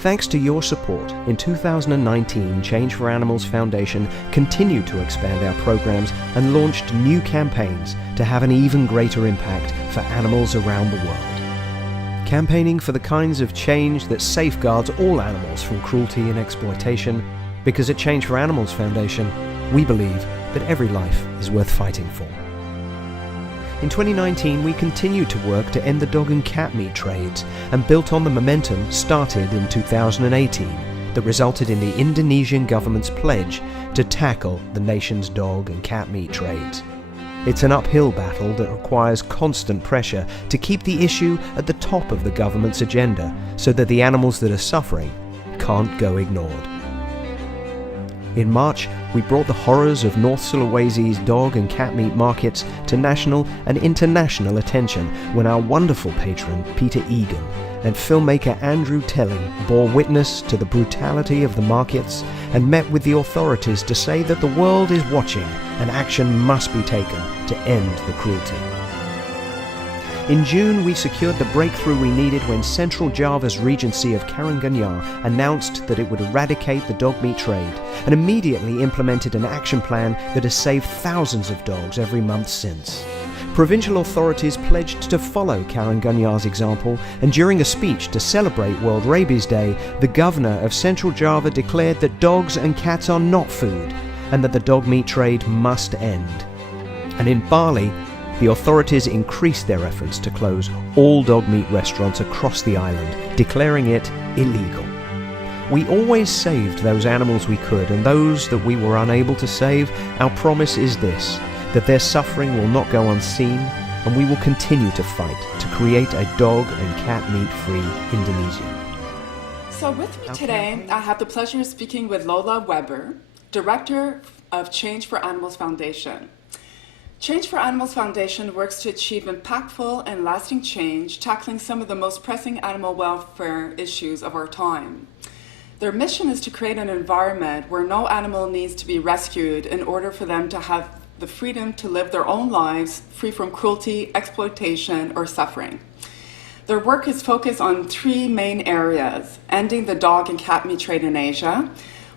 Thanks to your support, in 2019, Change for Animals Foundation continued to expand our programs and launched new campaigns to have an even greater impact for animals around the world. Campaigning for the kinds of change that safeguards all animals from cruelty and exploitation, because at Change for Animals Foundation, we believe that every life is worth fighting for. In 2019, we continued to work to end the dog and cat meat trades and built on the momentum started in 2018 that resulted in the Indonesian government's pledge to tackle the nation's dog and cat meat trades. It's an uphill battle that requires constant pressure to keep the issue at the top of the government's agenda so that the animals that are suffering can't go ignored. In March, we brought the horrors of North Sulawesi's dog and cat meat markets to national and international attention when our wonderful patron Peter Egan and filmmaker Andrew Telling bore witness to the brutality of the markets and met with the authorities to say that the world is watching and action must be taken to end the cruelty. In June, we secured the breakthrough we needed when Central Java's Regency of Karanganyar announced that it would eradicate the dog meat trade and immediately implemented an action plan that has saved thousands of dogs every month since. Provincial authorities pledged to follow Karanganyar's example, and during a speech to celebrate World Rabies Day, the governor of Central Java declared that dogs and cats are not food and that the dog meat trade must end. And in Bali, the authorities increased their efforts to close all dog meat restaurants across the island, declaring it illegal. We always saved those animals we could, and those that we were unable to save, our promise is this, that their suffering will not go unseen, and we will continue to fight to create a dog and cat meat-free Indonesia. So with me today, I have the pleasure of speaking with Lola Webber, Director of Change for Animals Foundation. Change for Animals Foundation works to achieve impactful and lasting change, tackling some of the most pressing animal welfare issues of our time. Their mission is to create an environment where no animal needs to be rescued in order for them to have the freedom to live their own lives free from cruelty, exploitation, or suffering. Their work is focused on three main areas: ending the dog and cat meat trade in Asia,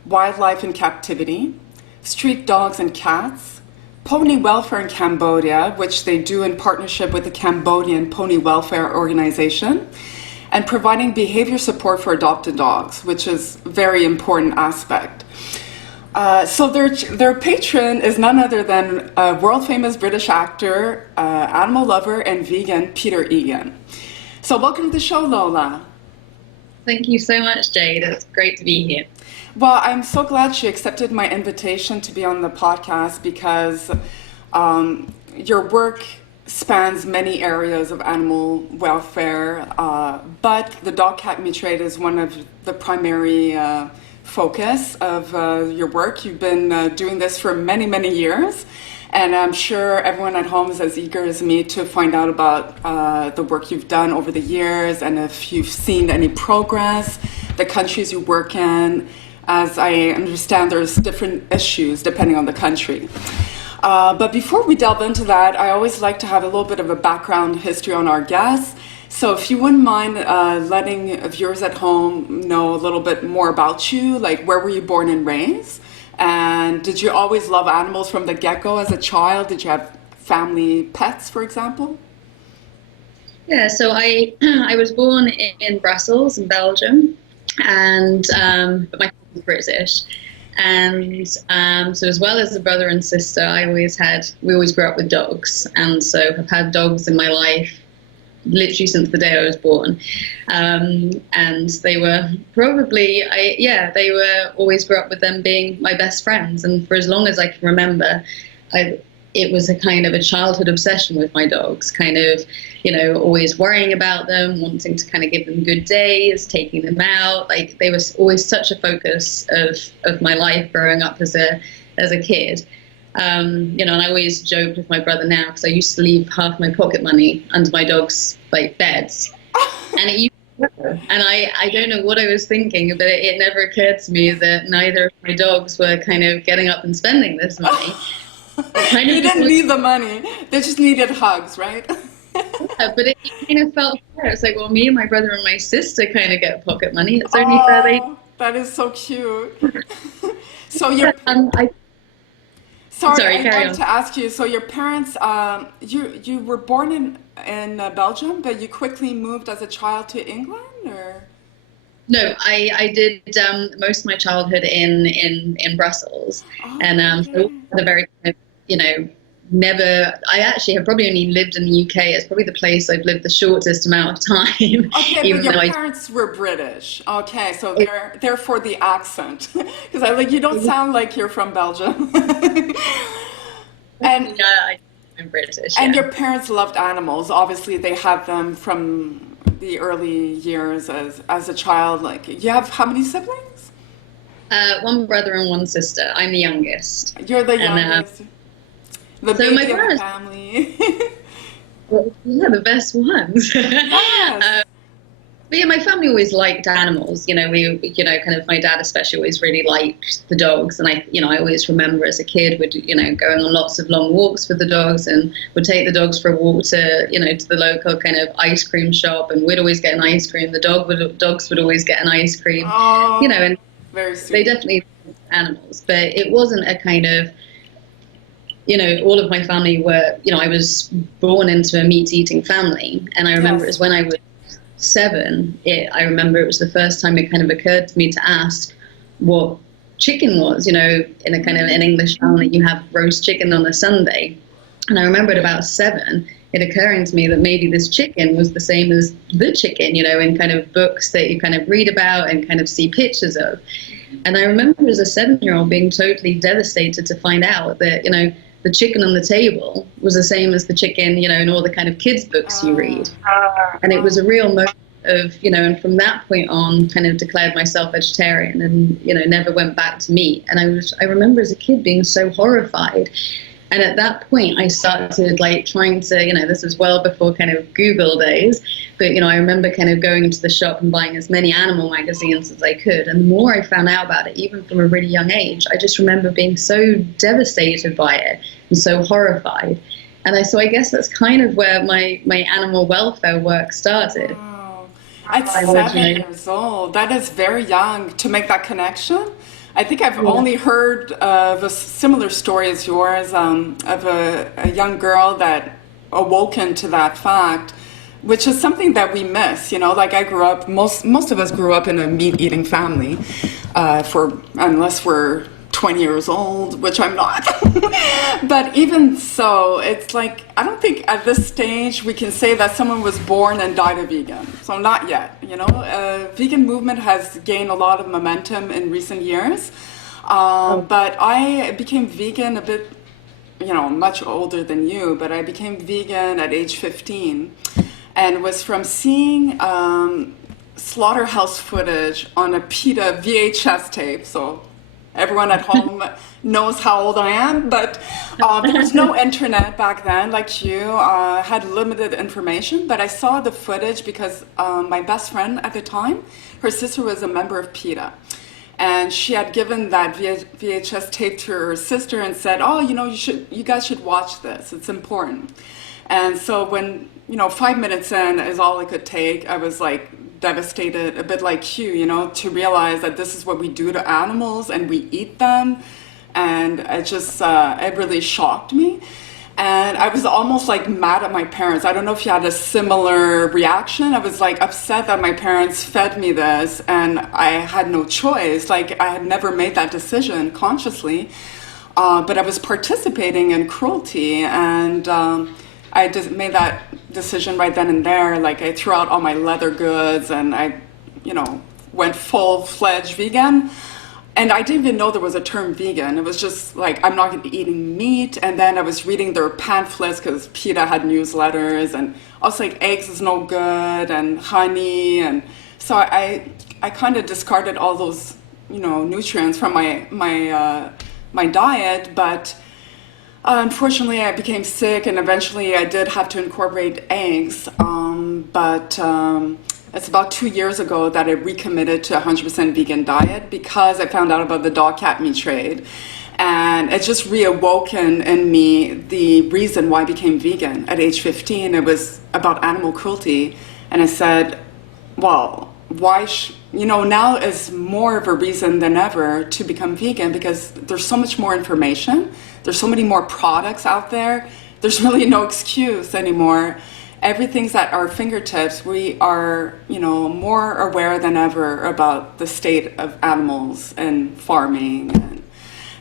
wildlife in captivity, street dogs and cats, pony welfare in Cambodia, which they do in partnership with the Cambodian Pony Welfare Organization, and providing behavior support for adopted dogs, which is a very important aspect. So their patron is none other than a world-famous British actor, animal lover, and vegan, Peter Egan. So welcome to the show, Lola. Thank you so much, Jade. It's great to be here. Well, I'm so glad she accepted my invitation to be on the podcast because your work spans many areas of animal welfare, but the dog-cat meat trade is one of the primary focus of your work. You've been doing this for many, many years, and I'm sure everyone at home is as eager as me to find out about the work you've done over the years and if you've seen any progress, the countries you work in. As I understand, there's different issues depending on the country. But before we delve into that, I always like to have a little bit of a background history on our guests. So if you wouldn't mind letting viewers at home know a little bit more about you, like where were you born and raised? And did you always love animals from the get-go as a child? Did you have family pets, for example? Yeah, so I was born in Brussels, in Belgium, and but my was British, and so as well as a brother and sister, we always grew up with dogs, and so have had dogs in my life literally since the day I was born, and they were probably they were always grew up with them being my best friends, and for as long as I can remember, it was a kind of a childhood obsession with my dogs, kind of, always worrying about them, wanting to kind of give them good days, taking them out. Like, they were always such a focus of my life growing up as a kid. And I always joked with my brother now, because I used to leave half my pocket money under my dog's beds. And it used to go. And I don't know what I was thinking, but it never occurred to me that neither of my dogs were kind of getting up and spending this money. You didn't need the money. They just needed hugs, right? But it kind of felt fair. It's like, well, me and my brother and my sister kind of get pocket money. It's only fair they. That is so cute. So your Sorry, I carry wanted on. to ask you. So your parents, you were born in Belgium, but you quickly moved as a child to England, or? No, I did most of my childhood in Brussels, and so the very kind of, never. I actually have probably only lived in the UK. It's probably the place I've lived the shortest amount of time. Okay, even but though your parents were British. Okay, so they're for the accent, because you don't sound like you're from Belgium. And yeah, I'm British. and Yeah. your parents loved animals. Obviously, they had them from the early years as a child. Like, you have how many siblings? One brother and one sister. I'm the youngest. You're the And, youngest, the so my baby of the parents, family. yeah, the best ones. Yes. But yeah, my family always liked animals. Kind of my dad especially always really liked the dogs, and I always remember as a kid would, going on lots of long walks with the dogs, and would take the dogs for a walk to, to the local kind of ice cream shop, and we'd always get an ice cream. The dogs would always get an ice cream, Oh, and very they sweet. definitely liked animals, but it wasn't a kind of, all of my family were, I was born into a meat-eating family, and I remember it Yes. was when I was 7. I remember it was the first time it kind of occurred to me to ask what chicken was. In a kind of an English family, you have roast chicken on a Sunday, and I remember at about 7 it occurring to me that maybe this chicken was the same as the chicken, in kind of books that you kind of read about and kind of see pictures of. And I remember as a 7-year-old being totally devastated to find out that, the chicken on the table was the same as the chicken, in all the kind of kids' books you read. And it was a real moment of, and from that point on, kind of declared myself vegetarian and, never went back to meat. And I remember as a kid being so horrified. And at that point, I started trying to, this was well before kind of Google days, but, I remember kind of going into the shop and buying as many animal magazines as I could. And the more I found out about it, even from a really young age, I just remember being so devastated by it and so horrified. And so I guess that's kind of where my animal welfare work started. Wow. At 7 years old, that is very young to make that connection. I think I've only heard of a similar story as yours, of a young girl that awoken to that fact, which is something that we miss. I grew up, most of us grew up in a meat-eating family, unless we're 20 years old, which I'm not. But even so, it's like, I don't think at this stage we can say that someone was born and died a vegan. So not yet, Vegan movement has gained a lot of momentum in recent years. But I became vegan a bit, much older than you, but I became vegan at age 15, and was from seeing slaughterhouse footage on a PETA VHS tape. So everyone at home knows how old I am, but there was no internet back then like you, had limited information, but I saw the footage because my best friend at the time, her sister was a member of PETA, and she had given that VHS tape to her sister and said, oh, you guys should watch this, it's important. And so when, 5 minutes in is all I could take, I was devastated, a bit like you, to realize that this is what we do to animals and we eat them. And it really shocked me. And I was almost mad at my parents. I don't know if you had a similar reaction. I was upset that my parents fed me this and I had no choice. I had never made that decision consciously, but I was participating in cruelty, and I just made that decision right then and there. I threw out all my leather goods and I, went full-fledged vegan. And I didn't even know there was a term vegan. It was just I'm not going to be eating meat. And then I was reading their pamphlets because PETA had newsletters, and I was eggs is no good, and honey. And so I kind of discarded all those, nutrients from my diet. But unfortunately, I became sick, and eventually I did have to incorporate eggs. It's about 2 years ago that I recommitted to a 100% vegan diet because I found out about the dog cat meat trade. And it just reawoken in me the reason why I became vegan at age 15. It was about animal cruelty. And I said, well, why, now is more of a reason than ever to become vegan, because there's so much more information. There's so many more products out there. There's really no excuse anymore. Everything's at our fingertips. We are, more aware than ever about the state of animals and farming.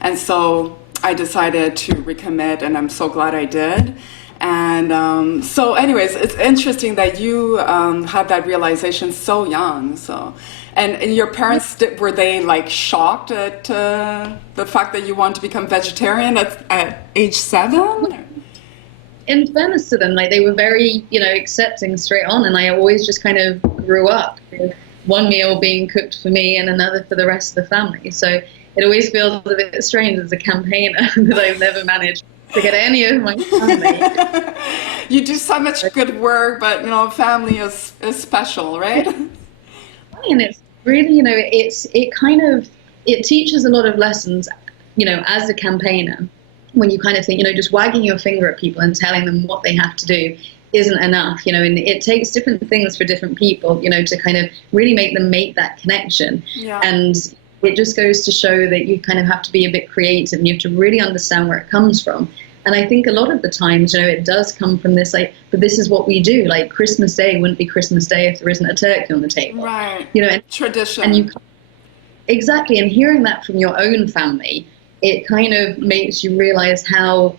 And so I decided to recommit, and I'm so glad I did. And so anyways, it's interesting that you had that realization so young. So, and your parents, were they like shocked at the fact that you wanted to become vegetarian at age 7? In fairness to them, like, they were very, accepting straight on, and I always just kind of grew up with one meal being cooked for me and another for the rest of the family. So it always feels a bit strange as a campaigner that I've never managed to get any of my family. You do so much good work, but family is special, right? And it's really, it teaches a lot of lessons, as a campaigner. When you kind of think, just wagging your finger at people and telling them what they have to do isn't enough, and it takes different things for different people, to kind of really make them make that connection. Yeah. And it just goes to show that you kind of have to be a bit creative, and you have to really understand where it comes from. And I think a lot of the times, it does come from this, but this is what we do. Like, Christmas Day wouldn't be Christmas Day if there isn't a turkey on the table. Right. And tradition. And exactly. And hearing that from your own family, it kind of makes you realize how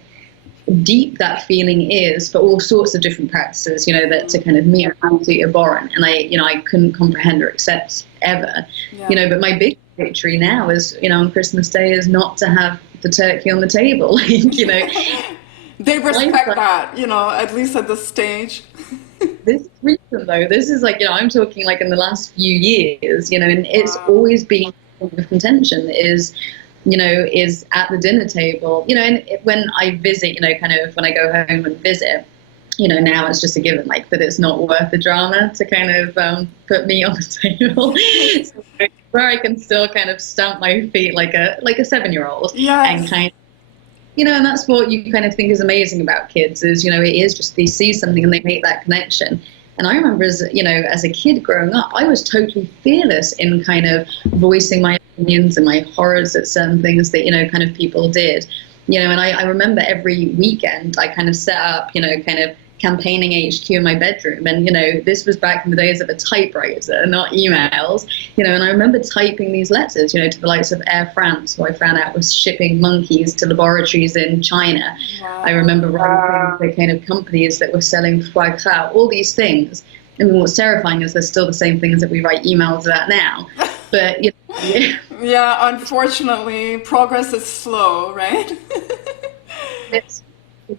deep that feeling is for all sorts of different practices, that to kind of me are absolutely abhorrent. And I couldn't comprehend or accept ever, but my big victory now is, on Christmas Day is not to have the turkey on the table. They respect that, at least at this stage. This is recent though. This is I'm talking like in the last few years, and it's always been a contention is at the dinner table, and when I visit, kind of when I go home and visit, now it's just a given, that it's not worth the drama to kind of put me on the table. So, where I can still kind of stamp my feet like a 7-year-old. Yes. And kind of, and that's what you kind of think is amazing about kids is, it is just they see something and they make that connection. And I remember as a kid growing up, I was totally fearless in kind of voicing my opinions and my horrors at certain things that, kind of people did, and I remember every weekend I kind of set up, kind of campaigning HQ in my bedroom. And, this was back in the days of a typewriter, not emails, and I remember typing these letters, to the likes of Air France, who I found out was shipping monkeys to laboratories in China. Wow. I remember writing to kind of companies that were selling foie gras, all these things. And what's terrifying is they're still the same things that we write emails about now. But, Yeah, unfortunately, progress is slow, right?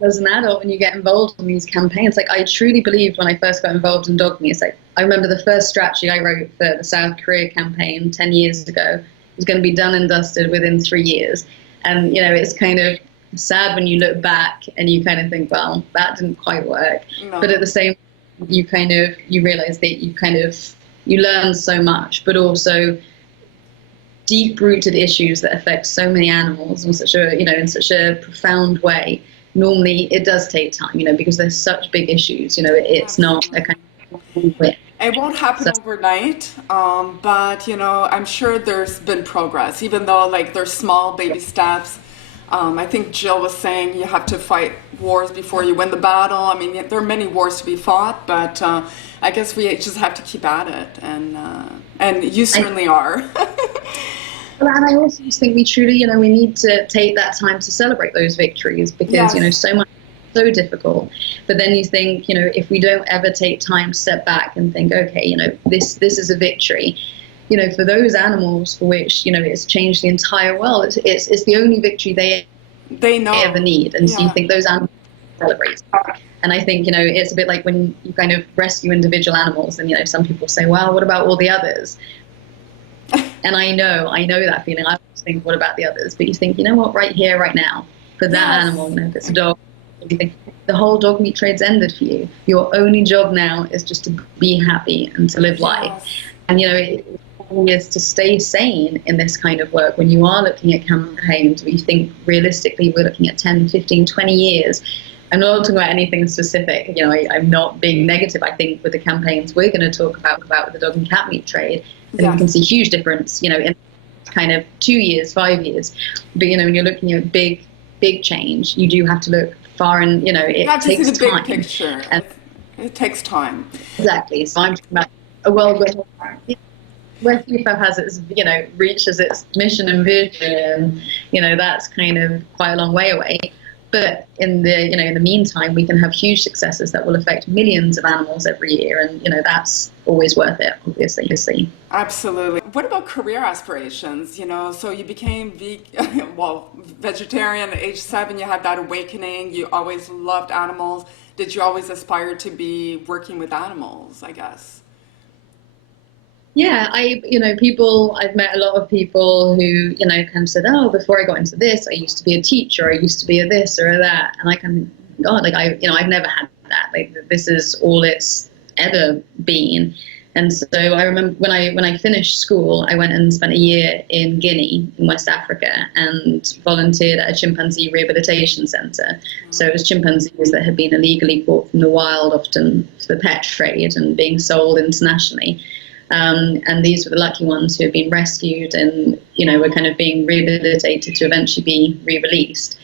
As an adult, when you get involved in these campaigns, I truly believed when I first got involved in dog meat, I remember the first strategy I wrote for the South Korea campaign 10 years ago was going to be done and dusted within 3 years. And, it's kind of sad when you look back and you kind of think, well, that didn't quite work. No. But at the same time, you realize that you learn so much, but also deep-rooted issues that affect so many animals in such a profound way. Normally it does take time, because there's such big issues, it's not a kind of win. It won't happen overnight, but, I'm sure there's been progress, even though there's small baby steps. I think Jill was saying you have to fight wars before you win the battle. I mean, there are many wars to be fought, but I guess we just have to keep at it, and you certainly are. And I also just think we truly, we need to take that time to celebrate those victories because, yes. So much is so difficult. But then you think, if we don't ever take time to step back and think, okay, this is a victory, for those animals for which, it's changed the entire world, it's the only victory they know. Ever need. And so you think those animals celebrate. And I think, it's a bit like when you kind of rescue individual animals and, some people say, well, what about all the others? And I know that feeling. I always think, what about the others? But you think, what, right here, right now, for that yes. animal, if it's a dog, you think the whole dog meat trade's ended for you. Your only job now is just to be happy and to live life. Yes. And, it's is to stay sane in this kind of work when you are looking at campaigns where you think realistically we're looking at 10, 15, 20 years. I'm not talking about anything specific. I'm not being negative. I think with the campaigns we're going to talk about with the dog and cat meat trade, and you can see huge difference, in kind of 2 years, 5 years. But, when you're looking at big change, you do have to look far, and, it takes see the time. Big picture. And it takes time. Exactly. So I'm talking about a world where CPWO has its, reaches its mission and vision, that's kind of quite a long way away. But in the meantime, we can have huge successes that will affect millions of animals every year, and that's always worth it, obviously. Absolutely. What about career aspirations? So you became vegetarian at age 7. You had that awakening. You always loved animals. Did you always aspire to be working with animals, I guess? Yeah, I've met a lot of people who, kind of said, oh, before I got into this, I used to be a teacher, I used to be a this or a that. And I kind of, God, I've never had that. This is all it's ever been. And so I remember when I finished school, I went and spent a year in Guinea, in West Africa, and volunteered at a chimpanzee rehabilitation center. So it was chimpanzees that had been illegally caught from the wild, often for the pet trade and being sold internationally. And these were the lucky ones who had been rescued and, were kind of being rehabilitated to eventually be re-released.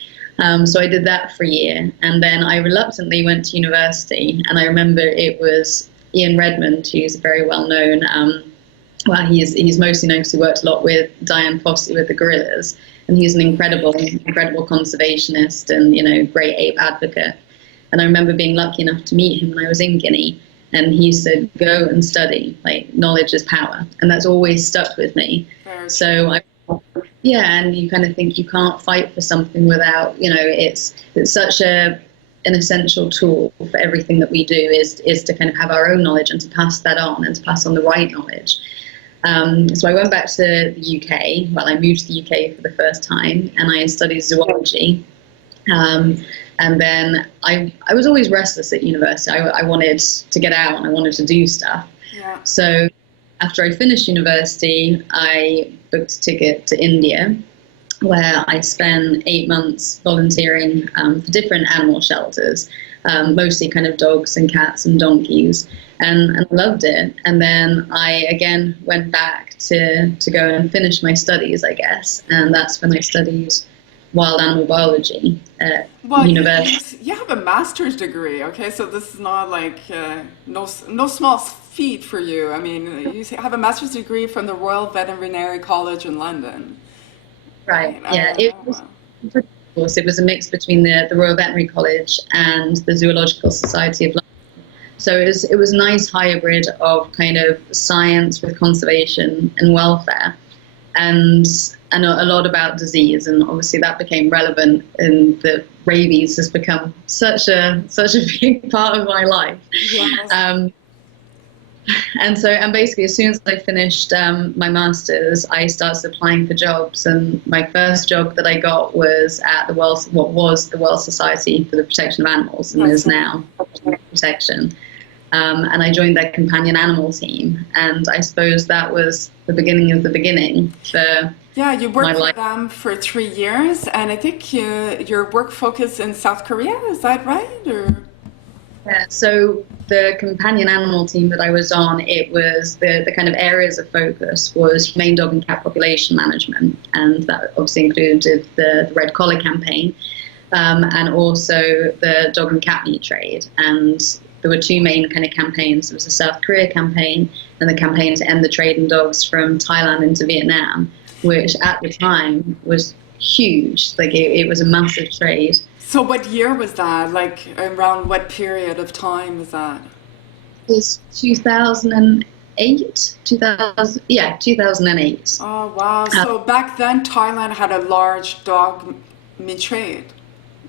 So I did that for a year. And then I reluctantly went to university. And I remember it was Ian Redmond, who's very well known. He's mostly known because he worked a lot with Diane Fossey with the gorillas. And he's an incredible conservationist and, great ape advocate. And I remember being lucky enough to meet him when I was in Guinea. And he said, go and study, knowledge is power. And that's always stuck with me. So, and you kind of think you can't fight for something without, it's such an essential tool for everything that we do is to kind of have our own knowledge and to pass that on and to pass on the right knowledge. So I went back to the UK. Well, I moved to the UK for the first time and I studied zoology. And then I was always restless at university. I wanted to get out and I wanted to do stuff. Yeah. So after I finished university, I booked a ticket to India, where I spent 8 months volunteering for different animal shelters, mostly kind of dogs and cats and donkeys, and I loved it. And then I again went back to go and finish my studies, I guess, and that's when I studied wild animal biology at university. You have a master's degree, okay? So this is not no small feat for you. I mean, you have a master's degree from the Royal Veterinary College in London. Right, yeah. It was a mix between the Royal Veterinary College and the Zoological Society of London. So it was a nice hybrid of kind of science with conservation and welfare. And I know a lot about disease, and obviously that became relevant, and the rabies has become such a big part of my life. Yes. And basically, as soon as I finished my masters, I started applying for jobs, and my first job that I got was at what was the World Society for the Protection of Animals, and is now Protection. And I joined their companion animal team, and I suppose that was the beginning of the beginning for you worked with them for 3 years, and I think your work focused in South Korea, is that right? Or? Yeah, so the companion animal team that I was on, it was the kind of areas of focus was humane dog and cat population management, and that obviously included the Red Collar campaign, and also the dog and cat meat trade. And there were two main kind of campaigns. There was the South Korea campaign and the campaign to end the trade in dogs from Thailand into Vietnam, which at the time was huge. It was a massive trade. So what year was that? Around what period of time was that? It was 2008. 2008. Oh, wow. So back then, Thailand had a large dog meat trade,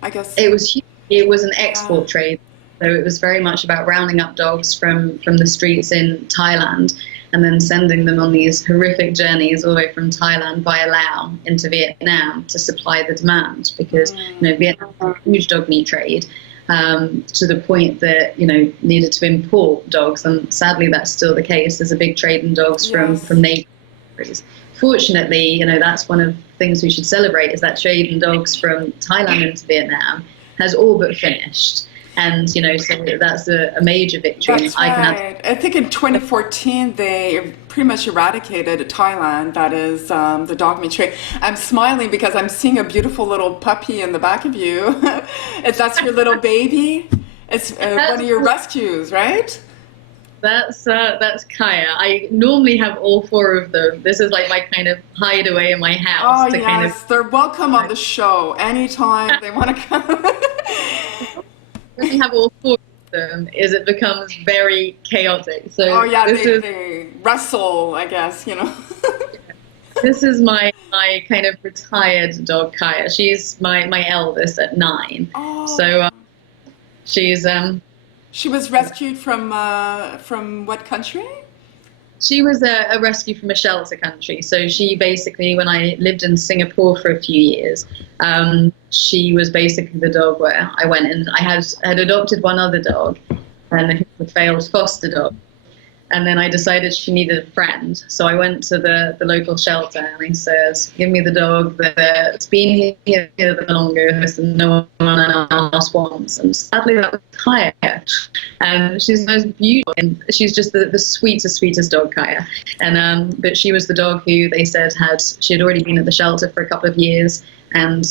I guess. It was huge. It was an export trade. So it was very much about rounding up dogs from the streets in Thailand and then sending them on these horrific journeys all the way from Thailand via Laos into Vietnam to supply the demand, because Vietnam had a huge dog meat trade to the point that needed to import dogs, and sadly that's still the case. There's a big trade in dogs from neighboring Fortunately, that's one of the things we should celebrate, is that trade in dogs from Thailand into Vietnam has all but finished. And, so that's a major victory. That's right. I think in 2014, they pretty much eradicated Thailand. That is the dog meat trade. I'm smiling because I'm seeing a beautiful little puppy in the back of you. That's your little baby? It's one of your rescues, right? That's Kaya. I normally have all 4 of them. This is like my kind of hideaway in my house. Oh, yes. They're welcome on the show anytime they want to come. When you have all 4 of them, it becomes very chaotic. So they wrestle, I guess, This is my kind of retired dog, Kaya. She's my eldest at 9. Oh. So she's She was rescued from what country? She was a rescue from a shelter country. So she basically, when I lived in Singapore for a few years, she was basically the dog where I went and I had adopted one other dog, and a failed foster dog. And then I decided she needed a friend. So I went to the local shelter and I said, give me the dog that's been here the longest and no one else wants. And sadly that was Kaya. And she's the most beautiful, and she's just the sweetest dog, Kaya. And but she was the dog who they said she had already been at the shelter for a couple of years. And,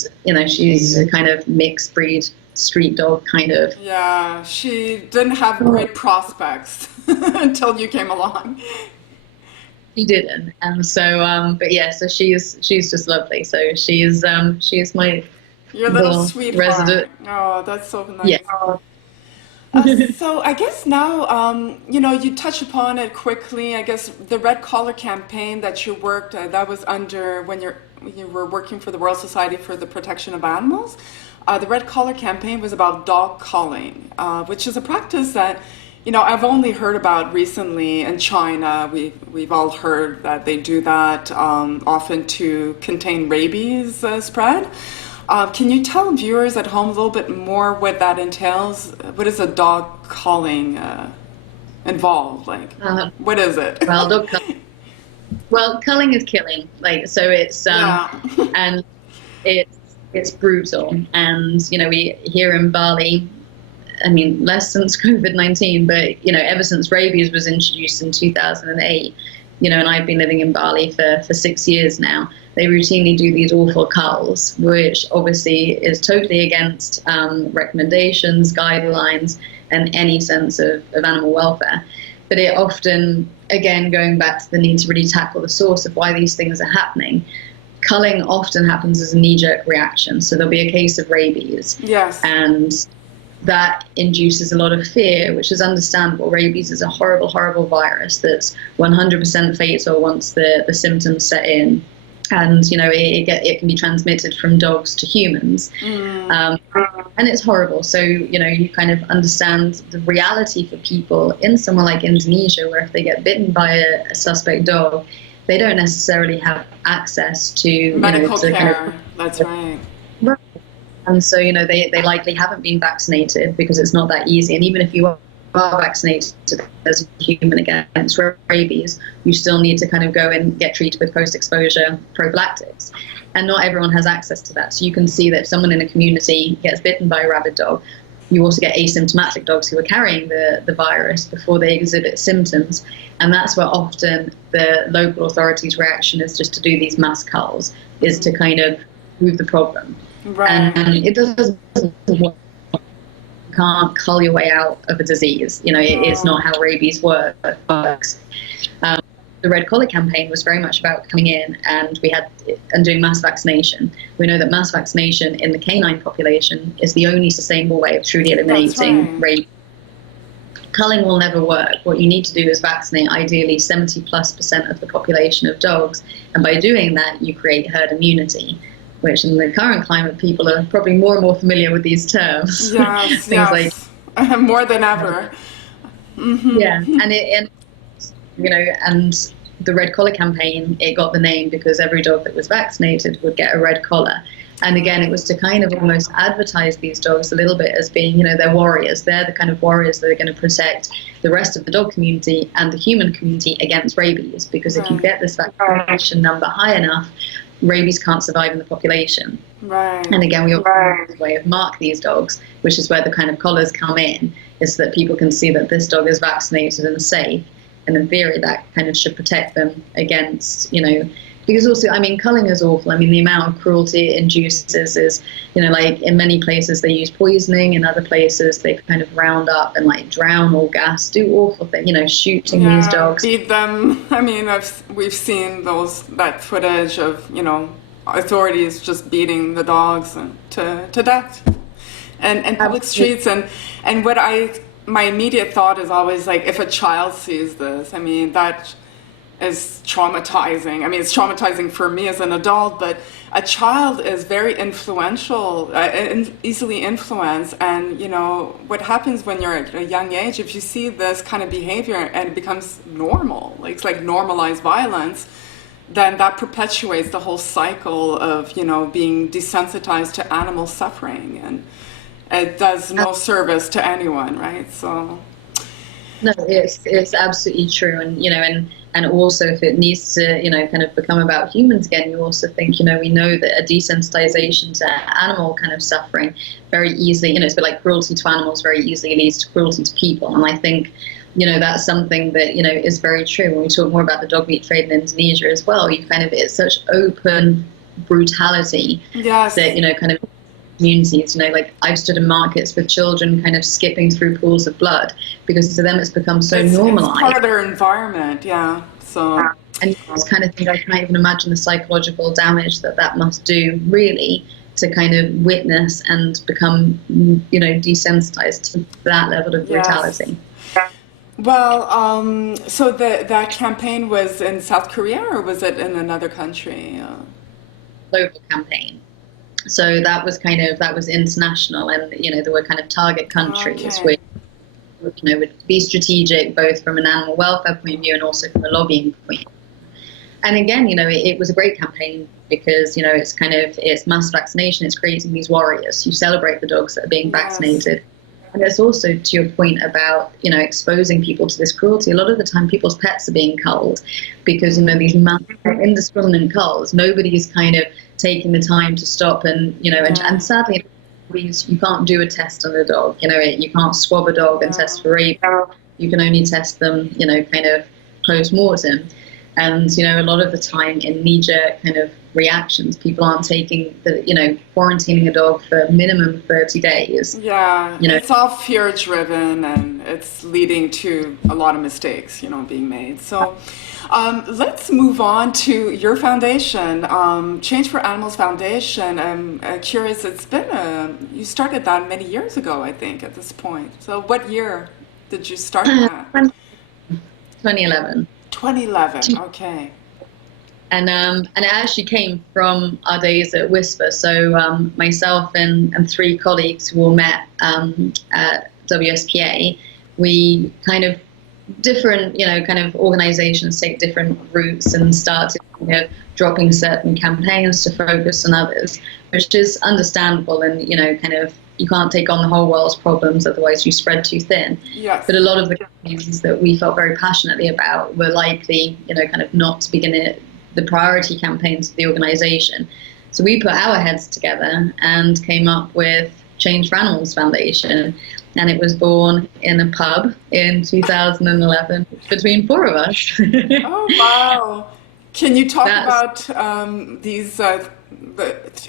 she's a kind of mixed breed street dog kind of. Yeah, she didn't have great prospects until you came along. She didn't, and so so she's just lovely. So she's my your little sweetheart. Resident. Oh, that's so nice. Yeah. So I guess now, you touch upon it quickly. I guess the Red Collar campaign that you worked, that was under when you were working for the Royal Society for the Protection of Animals. The Red Collar campaign was about dog culling, which is a practice that, I've only heard about recently in China. We've all heard that they do that often to contain rabies spread. Can you tell viewers at home a little bit more what that entails? What is a dog culling involved? Like, what is it? Well, dog culling. Well, culling is killing. So it's and it's brutal. And we here in Bali, I mean, less since COVID-19, but ever since rabies was introduced in 2008, and I've been living in Bali for 6 years now. They routinely do these awful culls, which obviously is totally against recommendations, guidelines, and any sense of animal welfare. But it often, again, going back to the need to really tackle the source of why these things are happening, culling often happens as a knee-jerk reaction. So there'll be a case of rabies. Yes. And that induces a lot of fear, which is understandable. Rabies is a horrible, horrible virus that's 100% fatal once the symptoms set in. And, it can be transmitted from dogs to humans. And it's horrible. So, you kind of understand the reality for people in somewhere like Indonesia, where if they get bitten by a suspect dog, they don't necessarily have access to medical care. That's right. And so, they likely haven't been vaccinated because it's not that easy. And even if you are vaccinated as a human against rabies, you still need to kind of go and get treated with post-exposure prophylactics. And not everyone has access to that. So you can see that if someone in a community gets bitten by a rabid dog, you also get asymptomatic dogs who are carrying the virus before they exhibit symptoms. And that's where often the local authorities' reaction is just to do these mass culls, is to kind of move the problem. Right. And it doesn't work. You can't cull your way out of a disease. It's not how rabies works. The Red Collar campaign was very much about coming in and doing mass vaccination. We know that mass vaccination in the canine population is the only sustainable way of truly eliminating rabies. Culling will never work. What you need to do is vaccinate ideally 70+% of the population of dogs. And by doing that, you create herd immunity, which in the current climate, people are probably more and more familiar with these terms. Yes, Things like more than ever. Mm-hmm. Yeah, and the Red Collar campaign, it got the name because every dog that was vaccinated would get a red collar. And again, it was to kind of almost advertise these dogs a little bit as being, you know, they're warriors. They're the kind of warriors that are going to protect the rest of the dog community and the human community against rabies. Because if you get this vaccination number high enough, rabies can't survive in the population. Right. And again, we also have a way of mark these dogs, which is where the kind of collars come in, is so that people can see that this dog is vaccinated and safe. And in theory, that kind of should protect them against, you know, because also, I mean, culling is awful. I mean, the amount of cruelty it induces is, you know, like in many places they use poisoning, in other places they kind of round up and like drown or gas, do awful things, you know, shooting these dogs. Beat them. I mean, we've seen that footage of, you know, authorities just beating the dogs to death and public streets. And my immediate thought is always like, if a child sees this, I mean, that is traumatizing. I mean, it's traumatizing for me as an adult, but a child is very influential, easily influenced. And, you know, what happens when you're at a young age, if you see this kind of behavior and it becomes normal, like it's like normalized violence, then that perpetuates the whole cycle of, you know, being desensitized to animal suffering. And it does no service to anyone, right? So... No, it's absolutely true. And, you know, and also if it needs to, you know, kind of become about humans again, you also think, you know, we know that a desensitization to animal kind of suffering very easily, you know, it's a bit like cruelty to animals very easily leads to cruelty to people. And I think, you know, that's something that, you know, is very true. When we talk more about the dog meat trade in Indonesia as well, it's such open brutality that, you know, kind of communities, you know, like I've stood in markets with children kind of skipping through pools of blood because to them it's become so normalized. It's part of their environment, yeah. So, and it's kind of thing I can't even imagine the psychological damage that must do, really, to kind of witness and become, you know, desensitized to that level of brutality. Yes. Well, so that campaign was in South Korea, or was it in another country? Global campaign. So that was international, and, you know, there were kind of target countries which, you know, would be strategic both from an animal welfare point of view and also from a lobbying point of view. And again, you know, it was a great campaign because, you know, it's mass vaccination, it's creating these warriors. You celebrate the dogs that are being vaccinated. And it's also, to your point about, you know, exposing people to this cruelty, a lot of the time people's pets are being culled because, you know, these indiscriminate culls, nobody's kind of taking the time to stop and, you know, and sadly, you can't do a test on a dog, you know, you can't swab a dog and test for rabies. You can only test them, you know, kind of post-mortem. And, you know, a lot of the time in knee-jerk kind of reactions, people aren't taking you know, quarantining a dog for minimum 30 days. Yeah, you know, it's all fear-driven and it's leading to a lot of mistakes, you know, being made. So let's move on to your foundation, Change for Animals Foundation. I'm curious, you started that many years ago, I think, at this point. So what year did you start that? 2011. 2011, okay. And it actually came from our days at Whisper. So myself and 3 colleagues who all met at WSPA, we kind of different, you know, kind of organizations take different routes and started, you know, dropping certain campaigns to focus on others, which is understandable. And, you know, kind of you can't take on the whole world's problems, otherwise you spread too thin. Yes. But a lot of the campaigns that we felt very passionately about were likely, you know, kind of not to begin the priority campaigns of the organization. So we put our heads together and came up with Change for Animals Foundation. And it was born in a pub in 2011 between 4 of us. Oh, wow. Can you talk about these,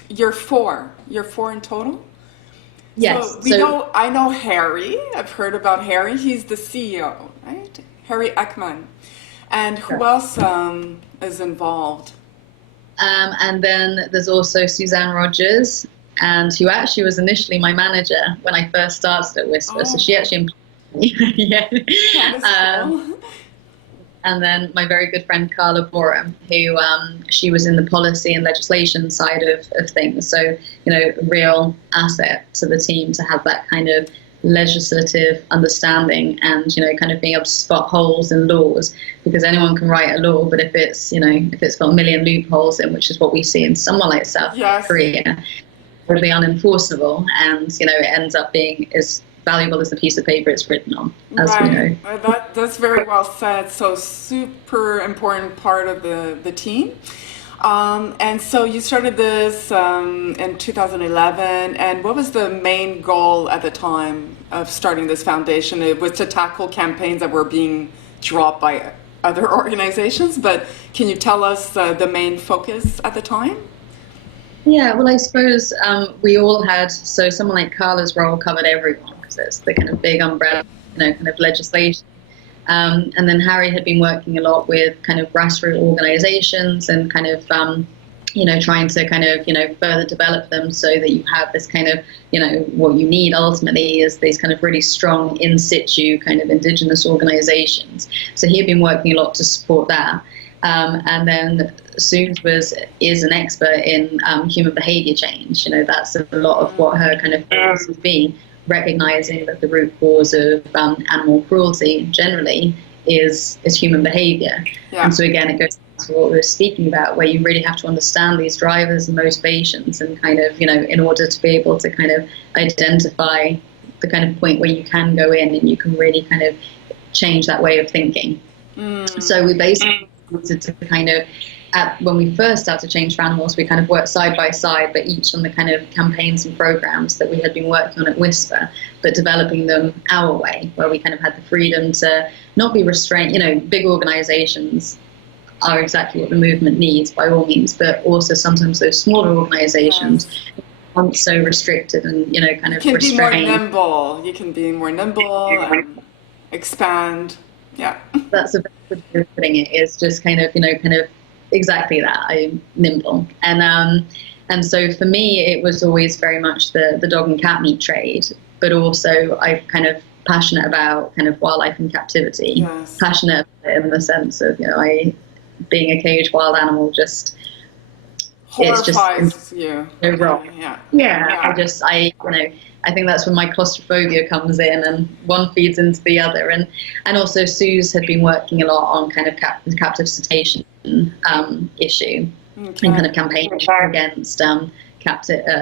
you're 4 in total? Yes. So I know Harry. I've heard about Harry. He's the CEO, right? Harry Ekman. And who else is involved? And then there's also Suzanne Rogers, and who actually was initially my manager when I first started at Whisper. So she actually employed me. Yeah. That is cool. And then my very good friend Carla Borum, who she was in the policy and legislation side of things. So, you know, a real asset to the team to have that kind of legislative understanding and, kind of being able to spot holes in laws, because anyone can write a law, but if it's got a million loopholes in, which is what we see in somewhere like South Korea, it'll be unenforceable, and, it ends up being as valuable as the piece of paper it's written on, as we know. That's very well said. So super important part of the team. And so you started this in 2011, and what was the main goal at the time of starting this foundation? It was to tackle campaigns that were being dropped by other organizations, but can you tell us the main focus at the time? Yeah, well, I suppose we all had, so someone like Carla's role covered everyone, because it's the kind of big umbrella, kind of legislation. And then Harry had been working a lot with kind of grassroots organizations and kind of, trying to kind of, further develop them so that you have this kind of, what you need ultimately is these kind of really strong in situ kind of indigenous organizations. So he had been working a lot to support that. And then Suze is an expert in human behavior change. That's a lot of what her kind of focus has been, recognizing that the root cause of animal cruelty generally is human behavior. Yeah. And so again, it goes back to what we were speaking about, where you really have to understand these drivers and motivations and kind of, in order to be able to kind of identify the kind of point where you can go in and you can really kind of change that way of thinking. So we basically wanted to kind of, when we first started Change for Animals, we kind of worked side by side, but each on the kind of campaigns and programs that we had been working on at Whisper, but developing them our way, where we kind of had the freedom to not be restrained. Big organizations are exactly what the movement needs by all means, but also sometimes those smaller organizations aren't so restricted and, kind of restrained. You can be more nimble, expand. Yeah. That's a good way of putting it, is just kind of, exactly that. I'm nimble. And so for me, it was always very much the dog and cat meat trade, but also I'm kind of passionate about kind of wildlife and captivity. Yes. Passionate in the sense of, being a caged wild animal just horrifies you. Wrong. Yeah. I think that's when my claustrophobia comes in, and one feeds into the other. And also Suze had been working a lot on kind of captive cetacean issue and kind of campaigning against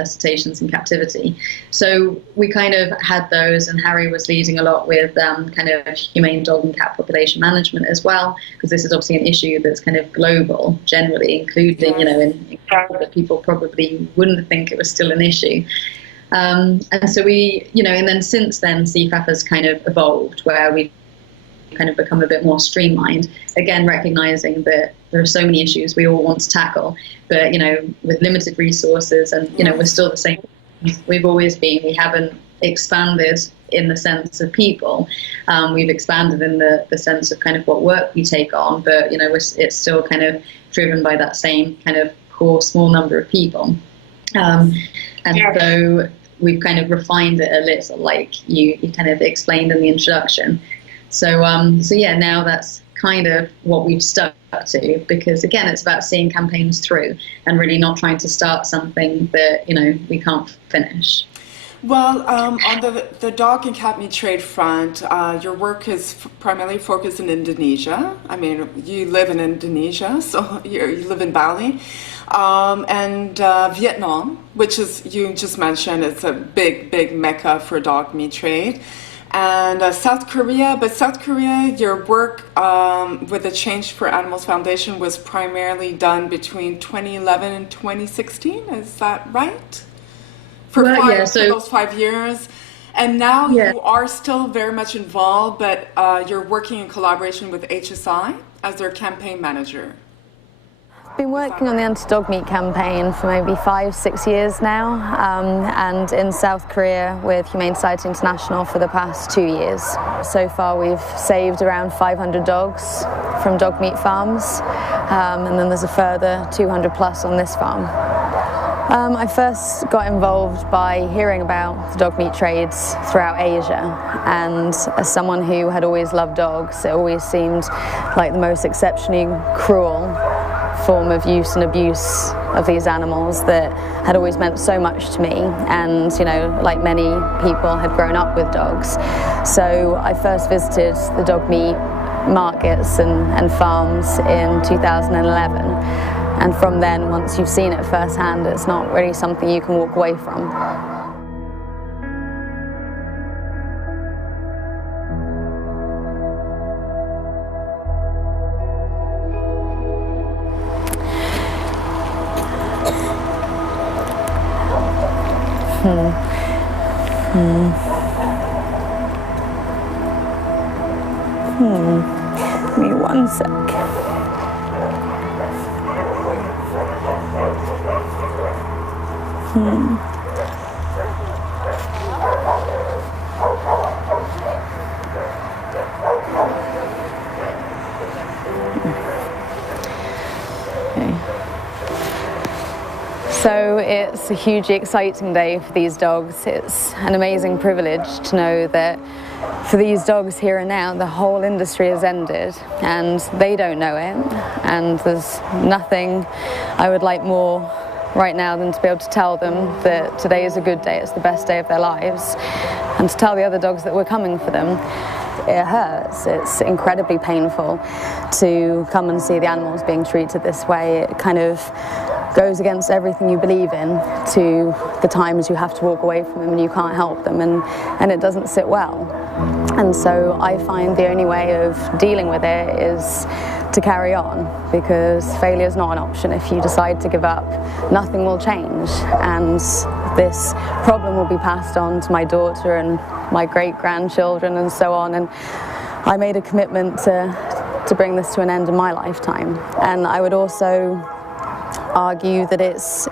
cetaceans in captivity. So we kind of had those, and Harry was leading a lot with kind of humane dog and cat population management as well, because this is obviously an issue that's kind of global generally, including, in that people probably wouldn't think it was still an issue. And so we, and then since then, CFAP has kind of evolved, where we've kind of become a bit more streamlined, again, recognizing that there are so many issues we all want to tackle, but, with limited resources, and, we're still the same we've always been. We haven't expanded in the sense of people. We've expanded in the sense of kind of what work we take on, but, it's still kind of driven by that same kind of core small number of people. So we've kind of refined it a little, like you kind of explained in the introduction. So now that's kind of what we've stuck to, because again, it's about seeing campaigns through and really not trying to start something that, we can't finish. Well, on the dog and cat meat trade front, your work is primarily focused in Indonesia. I mean, you live in Indonesia, so you live in Bali. And Vietnam, which is, you just mentioned, it's a big mecca for dog meat trade. And South Korea, your work with the Change for Animals Foundation was primarily done between 2011 and 2016, is that right? For those 5 years. And now you are still very much involved, but you're working in collaboration with HSI as their campaign manager. I've been working on the anti-dog meat campaign for maybe 5-6 years now, and in South Korea with Humane Society International for the past 2 years. So far we've saved around 500 dogs from dog meat farms, and then there's a further 200 plus on this farm. I first got involved by hearing about the dog meat trades throughout Asia, and as someone who had always loved dogs, it always seemed like the most exceptionally cruel form of use and abuse of these animals that had always meant so much to me, and like many people, had grown up with dogs. So I first visited the dog meat markets and farms in 2011, and from then, once you've seen it firsthand, it's not really something you can walk away from. Give me one sec. So it's a hugely exciting day for these dogs. It's an amazing privilege to know that for these dogs here and now, the whole industry has ended, and they don't know it. And there's nothing I would like more right now than to be able to tell them that today is a good day, it's the best day of their lives, and to tell the other dogs that we're coming for them. It hurts. It's incredibly painful to come and see the animals being treated this way. It kind of goes against everything you believe in, to the times you have to walk away from them and you can't help them, and it doesn't sit well. And so I find the only way of dealing with it is to carry on, because failure is not an option. If you decide to give up, nothing will change, and this problem will be passed on to my daughter and my great-grandchildren and so on. And I made a commitment to bring this to an end in my lifetime. And I would also argue that it's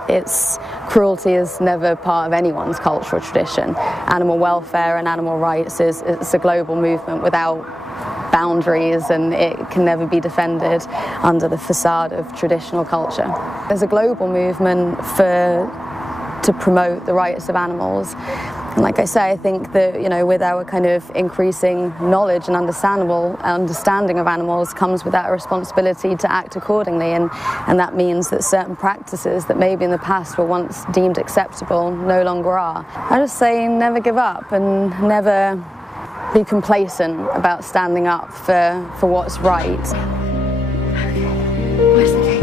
cruelty is never part of anyone's cultural tradition. Animal welfare and animal rights it's a global movement without boundaries, and it can never be defended under the facade of traditional culture. There's a global movement to promote the rights of animals. And like I say, I think that, with our kind of increasing knowledge and understanding of animals comes with that responsibility to act accordingly, and that means that certain practices that maybe in the past were once deemed acceptable no longer are. I just say never give up and never be complacent about standing up for what's right. Where's the cage?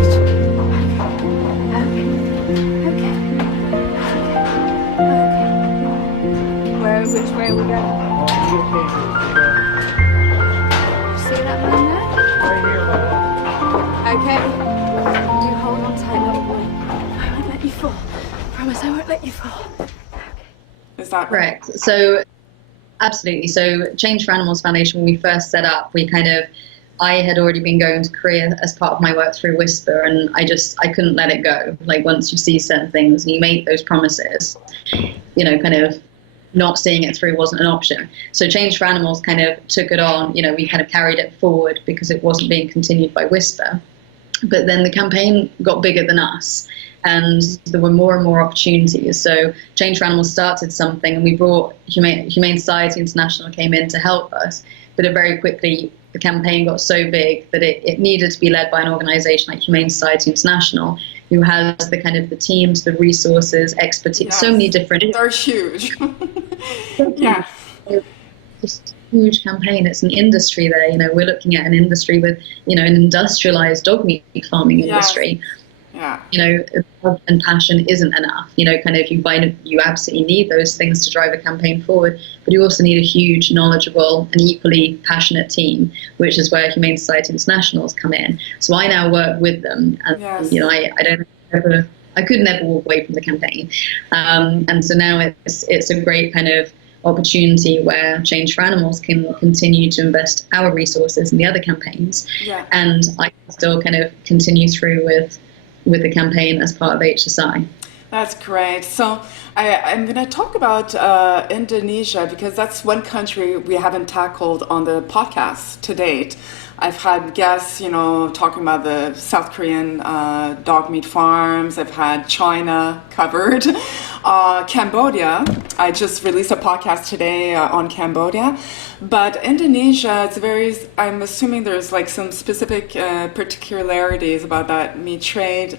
Which way are we going? See that man there? Right here, Okay. You hold on tight, little boy. I won't let you fall. Promise I won't let you fall. Is that Correct. So, absolutely. So, Change for Animals Foundation, when we first set up, I had already been going to Korea as part of my work through Whisper, and I couldn't let it go. Like, once you see certain things and you make those promises, kind of not seeing it through wasn't an option. So Change for Animals kind of took it on. We kind of carried it forward because it wasn't being continued by Whisper. But then the campaign got bigger than us, and there were more and more opportunities. So Change for Animals started something, and we brought Humane Society International came in to help us. But it very quickly, the campaign got so big that it needed to be led by an organisation like Humane Society International, who has the teams, the resources, expertise, Yes. so many different. They're huge. Yeah. Just a huge campaign. It's an industry there. We're looking at an industry with, an industrialized dog meat farming industry. Yeah. Love and passion isn't enough. You absolutely need those things to drive a campaign forward, but you also need a huge, knowledgeable and equally passionate team, which is where Humane Society Internationals come in. So I now work with them, and Yes. I could never walk away from the campaign, and so now it's a great kind of opportunity where Change for Animals can continue to invest our resources in the other campaigns, Yeah. and I can still kind of continue through with the campaign as part of HSI. That's great. So I'm going to talk about Indonesia, because that's one country we haven't tackled on the podcast to date. I've had guests, talking about the South Korean dog meat farms. I've had China covered. Cambodia, I just released a podcast today on Cambodia. But Indonesia, I'm assuming there's some specific particularities about that meat trade.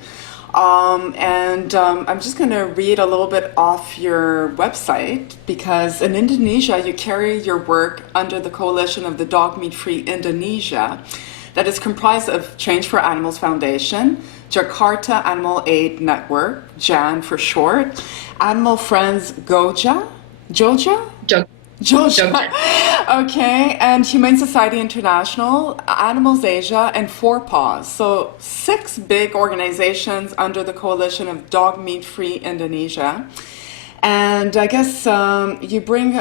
I'm just going to read a little bit off your website, because in Indonesia, you carry your work under the coalition of the Dog Meat Free Indonesia, that is comprised of Change for Animals Foundation, Jakarta Animal Aid Network, JAN for short, Animal Friends Joja? Okay, and Humane Society International, Animals Asia, and Four Paws. So 6 big organizations under the coalition of Dog Meat Free Indonesia. And I guess you bring,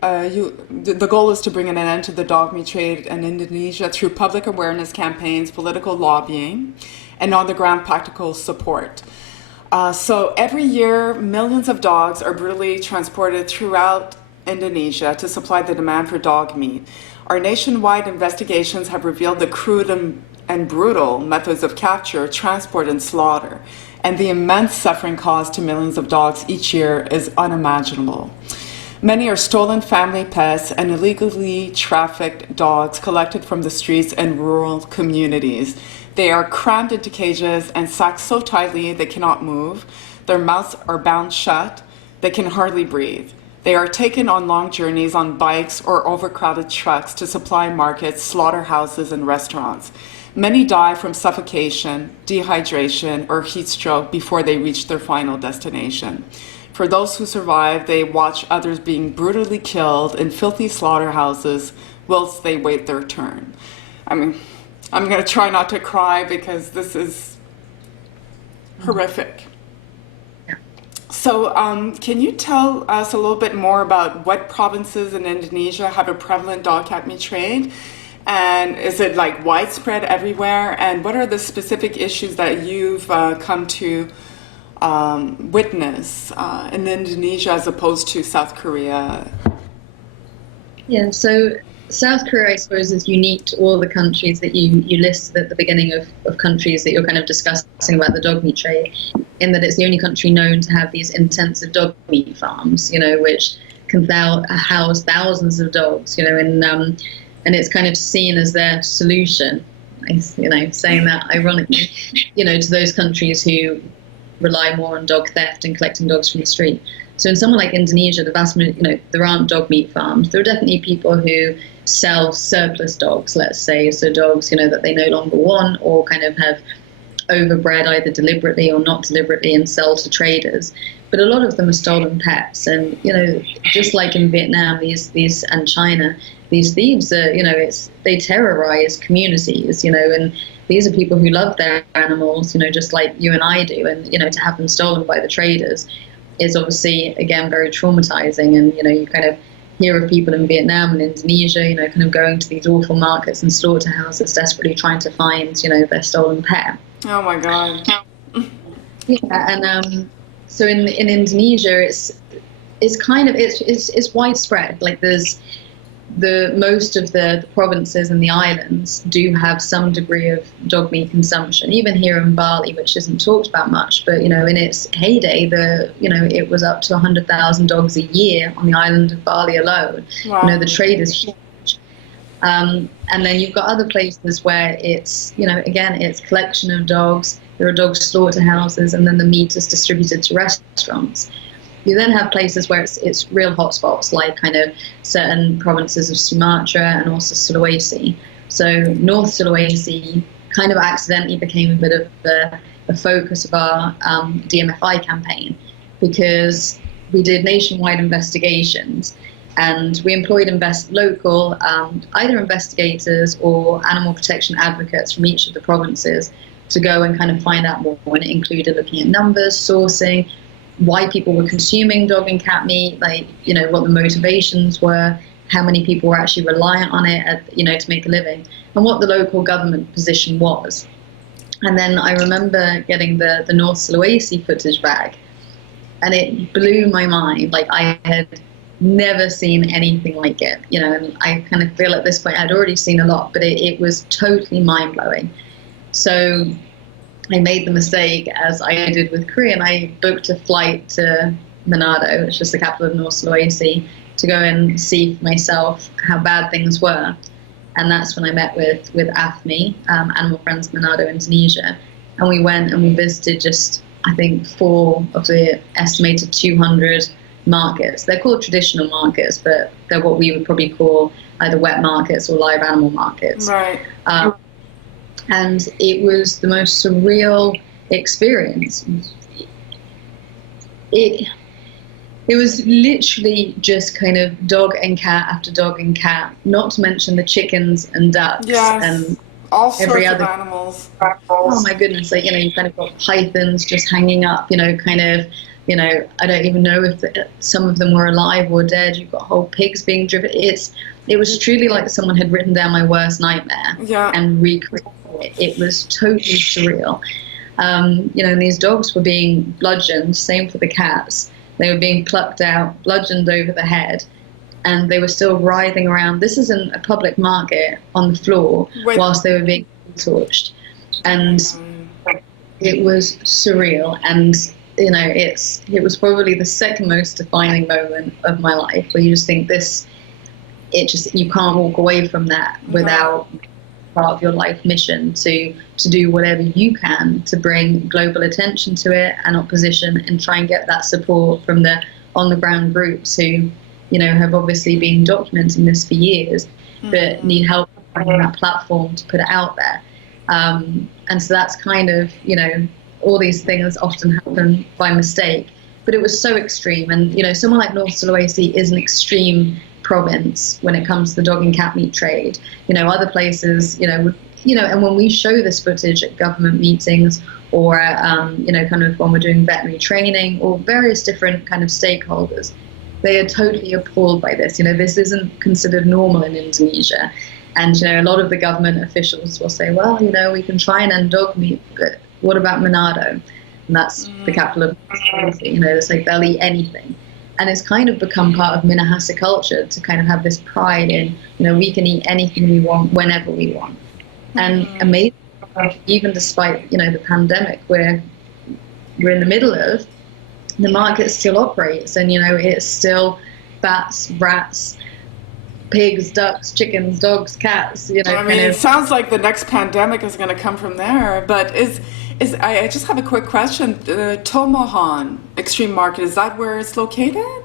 the goal is to bring an end to the dog meat trade in Indonesia through public awareness campaigns, political lobbying, and on-the-ground practical support. So every year, millions of dogs are brutally transported throughout Indonesia to supply the demand for dog meat. Our nationwide investigations have revealed the crude and brutal methods of capture, transport, and slaughter, and the immense suffering caused to millions of dogs each year is unimaginable. Many are stolen family pets and illegally trafficked dogs collected from the streets and rural communities. They are crammed into cages and sacked so tightly they cannot move. Their mouths are bound shut. They can hardly breathe. They are taken on long journeys on bikes or overcrowded trucks to supply markets, slaughterhouses, and restaurants. Many die from suffocation, dehydration, or heat stroke before they reach their final destination. For those who survive, they watch others being brutally killed in filthy slaughterhouses whilst they wait their turn. I mean, I'm going to try not to cry because this is horrific. So can you tell us a little bit more about what provinces in Indonesia have a prevalent dog-cat meat trade? And is it like widespread everywhere? And what are the specific issues that you've come to witness in Indonesia as opposed to South Korea? Yeah, so South Korea, I suppose, is unique to all the countries that you listed at the beginning of countries that you're kind of discussing about the dog meat trade, in that it's the only country known to have these intensive dog meat farms, which can house thousands of dogs, and it's kind of seen as their solution, saying that ironically, to those countries who rely more on dog theft and collecting dogs from the street. So in somewhere like Indonesia, the vast majority, there aren't dog meat farms. There are definitely people who sell surplus dogs, let's say, so dogs, that they no longer want or kind of have overbred either deliberately or not deliberately and sell to traders. But a lot of them are stolen pets, and just like in Vietnam, these and China, these thieves are, they terrorize communities, and these are people who love their animals, just like you and I do, and to have them stolen by the traders is obviously, again, very traumatizing. And you kind of hear of people in Vietnam and Indonesia, kind of going to these awful markets and slaughterhouses, desperately trying to find, their stolen pet. Oh my God. Yeah, and so in Indonesia, it's widespread. Like there's most of the provinces and the islands do have some degree of dog meat consumption. Even here in Bali, which isn't talked about much, but in its heyday, it was up to 100,000 dogs a year on the island of Bali alone. Wow. The trade is huge. And then you've got other places where it's, again, it's collection of dogs. There are dog slaughterhouses, and then the meat is distributed to restaurants. You then have places where it's real hotspots, like kind of certain provinces of Sumatra and also Sulawesi. So North Sulawesi kind of accidentally became a bit of the focus of our DMFI campaign, because we did nationwide investigations, and we employed local either investigators or animal protection advocates from each of the provinces to go and kind of find out more. And it included looking at numbers, sourcing, why people were consuming dog and cat meat, like, what the motivations were, how many people were actually reliant on it, to make a living, and what the local government position was. And then I remember getting the North Sulawesi footage back, and it blew my mind. Like, I had never seen anything like it, and I kind of feel at this point I'd already seen a lot, but it was totally mind-blowing. So I made the mistake, as I did with Korea, and I booked a flight to Manado, which is the capital of North Sulawesi, to go and see for myself how bad things were. And that's when I met with AFMI, Animal Friends Manado, Indonesia, and we went and we visited just, I think, 4 of the estimated 200 markets. They're called traditional markets, but they're what we would probably call either wet markets or live animal markets. Right. And it was the most surreal experience. It was literally just kind of dog and cat after dog and cat, not to mention the chickens and ducks and all sorts every of other animals. Oh my goodness, like, you kind of got pythons just hanging up, kind of, I don't even know if some of them were alive or dead. You've got whole pigs being driven. It was truly like someone had written down my worst nightmare and recreated it. It was totally surreal. And these dogs were being bludgeoned, same for the cats. They were being plucked out, bludgeoned over the head, and they were still writhing around. This isn't a public market on the floor whilst they were being torched. And it was surreal. And, it was probably the second most defining moment of my life, where you just think you can't walk away from that without part of your life mission to do whatever you can to bring global attention to it and opposition, and try and get that support from the on the ground groups who have obviously been documenting this for years but need help finding that platform to put it out there. And so that's kind of all these things often happen by mistake, but it was so extreme. And someone like North Sulawesi is an extreme province when it comes to the dog and cat meat trade. Other places, and when we show this footage at government meetings or, kind of when we're doing veterinary training or various different kind of stakeholders, they are totally appalled by this. This isn't considered normal in Indonesia. And, a lot of the government officials will say, well, we can try and end dog meat, but what about Manado? And that's the capital of Sulawesi. They say they'll eat anything. And it's kind of become part of Minahasa culture to kind of have this pride in, we can eat anything we want whenever we want. And amazing, even despite, the pandemic we're in the middle of, the market still operates. And, it's still bats, rats, pigs, ducks, chickens, dogs, cats, it sounds like the next pandemic is going to come from there. But I just have a quick question. Tomohon Extreme Market, is that where it's located?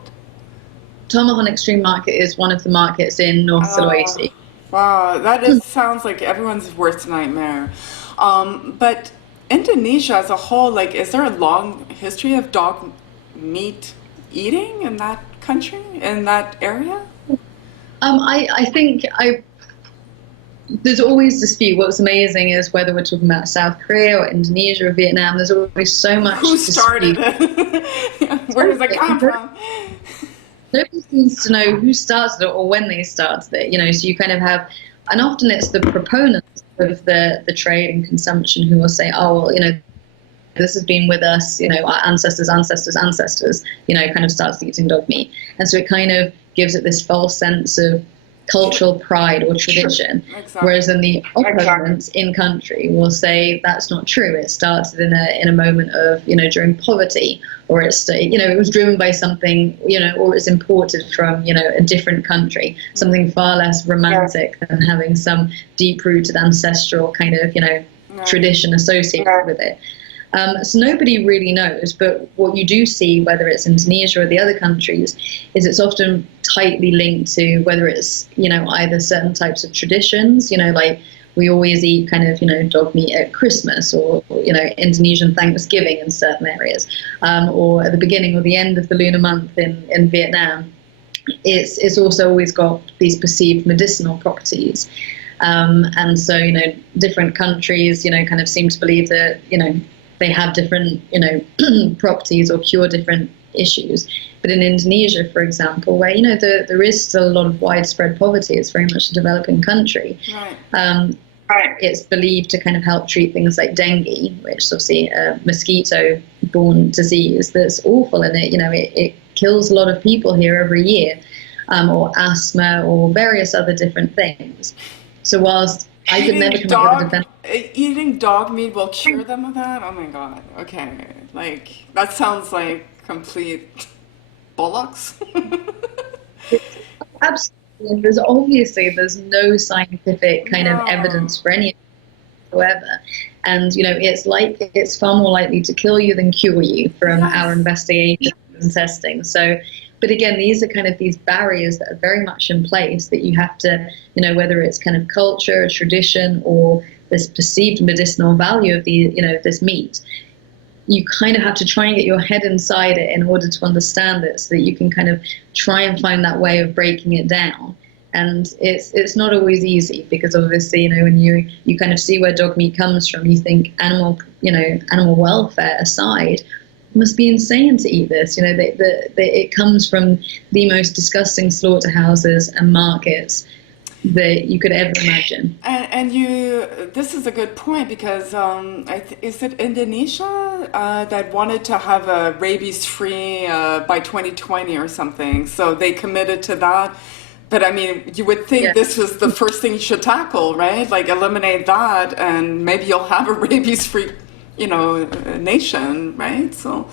Tomohon Extreme Market is one of the markets in North Sulawesi. Wow, sounds like everyone's worst nightmare. But Indonesia as a whole, is there a long history of dog meat eating in that country, in that area? I think there's always dispute. What's amazing is whether we're talking about South Korea or Indonesia or Vietnam, there's always so much Who started it? Where does it come from? Nobody seems to know who started it or when they started it, so you kind of have, and often it's the proponents of the trade and consumption who will say, oh, well, this has been with us, our ancestors, kind of starts eating dog meat. And so it kind of gives it this false sense of cultural pride or tradition. Exactly. Whereas in the opponents in country will say that's not true. It started in a moment of, during poverty, or it was driven by something, or it's imported from, a different country, something far less romantic than having some deep-rooted ancestral kind of, tradition associated with it. So nobody really knows, but what you do see, whether it's Indonesia or the other countries, is it's often tightly linked to whether it's, either certain types of traditions, like we always eat kind of, dog meat at Christmas or, Indonesian Thanksgiving in certain areas, or at the beginning or the end of the lunar month in Vietnam. It's also always got these perceived medicinal properties. And so, different countries, kind of seem to believe that, they have different, properties or cure different issues. But in Indonesia, for example, where, there is still a lot of widespread poverty, it's very much a developing country. Right. It's believed to kind of help treat things like dengue, which is obviously a mosquito-borne disease that's awful, and it kills a lot of people here every year, or asthma or various other different things. So whilst I could never come up with a defense. Eating dog meat will cure them of that? Oh my god. Okay. That sounds like complete bollocks. Absolutely. And there's no scientific kind of evidence for any of whatsoever. And, it's far more likely to kill you than cure you from our investigations and testing. So, but again, these are kind of these barriers that are very much in place that you have to, whether it's kind of culture, tradition, or this perceived medicinal value of this meat, you kind of have to try and get your head inside it in order to understand it, so that you can kind of try and find that way of breaking it down. And it's not always easy, because obviously, when you kind of see where dog meat comes from, you think animal welfare aside, it must be insane to eat this. It comes from the most disgusting slaughterhouses and markets that you could ever imagine. And this is a good point, because is it Indonesia that wanted to have a rabies-free by 2020 or something? So they committed to that. But I mean, you would think this was the first thing you should tackle, right? Like eliminate that, and maybe you'll have a rabies-free, nation, right? So,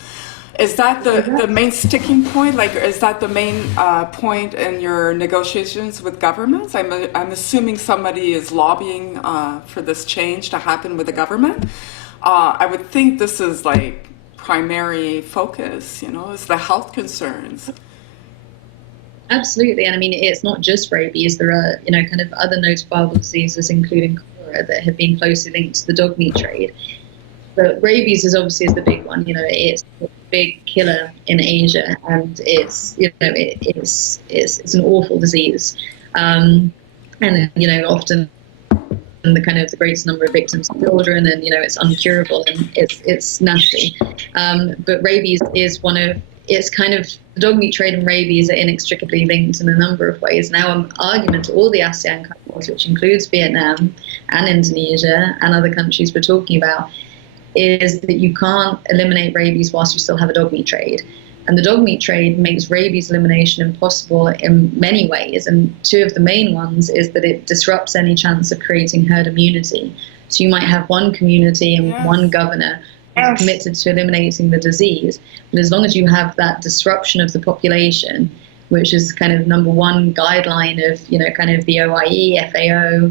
is that the main sticking point? Like, is that the main point in your negotiations with governments? I'm assuming somebody is lobbying for this change to happen with the government. I would think this is like primary focus, is the health concerns. Absolutely. And I mean, it's not just rabies. There are, kind of other notifiable diseases, including cholera, that have been closely linked to the dog meat trade. But rabies is the big one. It's a big killer in Asia, and it's an awful disease. And, often the greatest number of victims are children, and, it's uncurable, and it's nasty. But rabies is the dog meat trade and rabies are inextricably linked in a number of ways. Now, an argument to all the ASEAN countries, which includes Vietnam and Indonesia and other countries we're talking about, is that you can't eliminate rabies whilst you still have a dog meat trade. And the dog meat trade makes rabies elimination impossible in many ways. And two of the main ones is that it disrupts any chance of creating herd immunity. So you might have one community and one governor who's committed to eliminating the disease. But as long as you have that disruption of the population, which is kind of number one guideline of, kind of the OIE, FAO,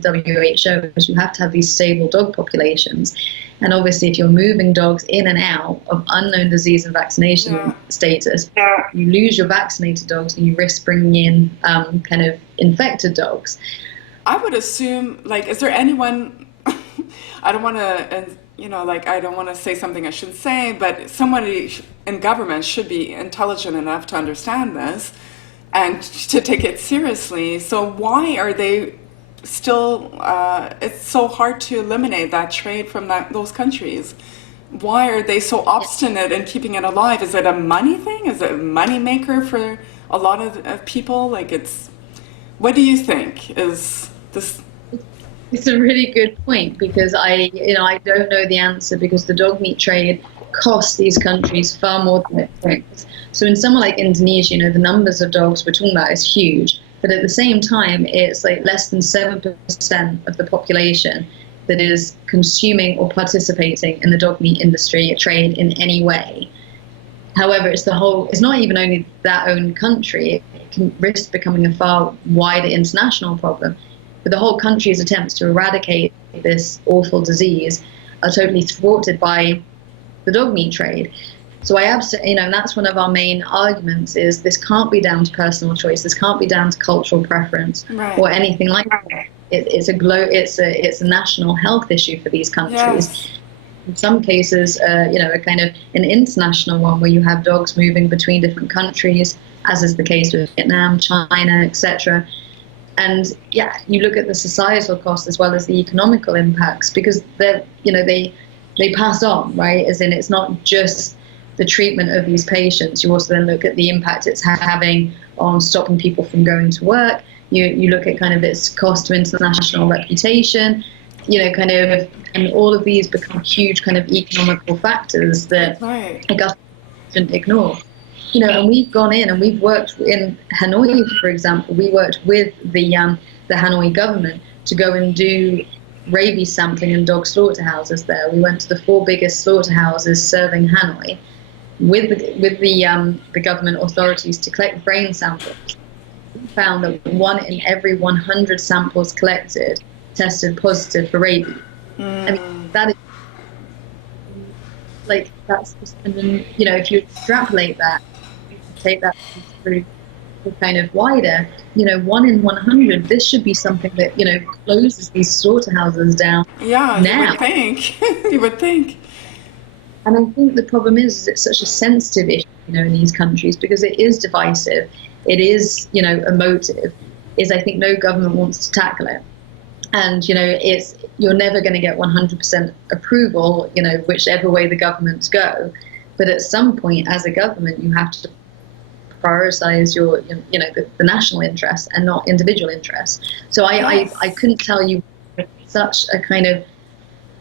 WHO, is you have to have these stable dog populations. And obviously, if you're moving dogs in and out of unknown disease and vaccination status, you lose your vaccinated dogs and you risk bringing in kind of infected dogs. I would assume, is there anyone, I don't want to, I don't want to say something I shouldn't say, but somebody in government should be intelligent enough to understand this and to take it seriously. So why are they still, it's so hard to eliminate that trade from those countries? Why are they so obstinate in keeping it alive? Is it a money thing? Is it a money maker for a lot of people? What do you think is this? It's a really good point, because I don't know the answer, because the dog meat trade costs these countries far more than it brings. So in somewhere like Indonesia, the numbers of dogs we're talking about is huge, but at the same time, it's less than 7% of the population that is consuming or participating in the dog meat industry trade in any way. However, it's not even only that own country, it can risk becoming a far wider international problem. But the whole country's attempts to eradicate this awful disease are totally thwarted by the dog meat trade. So I absolutely, and that's one of our main arguments, is this can't be down to personal choice. This can't be down to cultural preference or anything like that. It's a national health issue for these countries. Yes. In some cases, a kind of an international one where you have dogs moving between different countries, as is the case with Vietnam, China, etc. And you look at the societal cost as well as the economical impacts, because they pass on, right? As in, it's not just the treatment of these patients. You also then look at the impact it's having on stopping people from going to work. You look at kind of its cost to international reputation, and all of these become huge kind of economical factors that a government shouldn't ignore. And we've gone in and we've worked in Hanoi, for example. We worked with the Hanoi government to go and do rabies sampling in dog slaughterhouses there. We went to the 4 biggest slaughterhouses serving Hanoi with the government authorities to collect brain samples. We found that 1 in every 100 samples collected tested positive for rabies. I mean, that is like, that's just, and then, you know, if you extrapolate that, take that through kind of wider, you know, 1 in 100, this should be something that, you know, closes these slaughterhouses down. Yeah, now. you would think. You would think. And I think the problem is it's such a sensitive issue, you know, in these countries, because it is divisive, it is, you know, emotive, is I think no government wants to tackle it. And, you know, you're never going to get 100% approval, you know, whichever way the governments go. But at some point, as a government, you have to prioritize your, you know, the national interests and not individual interests. So I couldn't tell you such a kind of,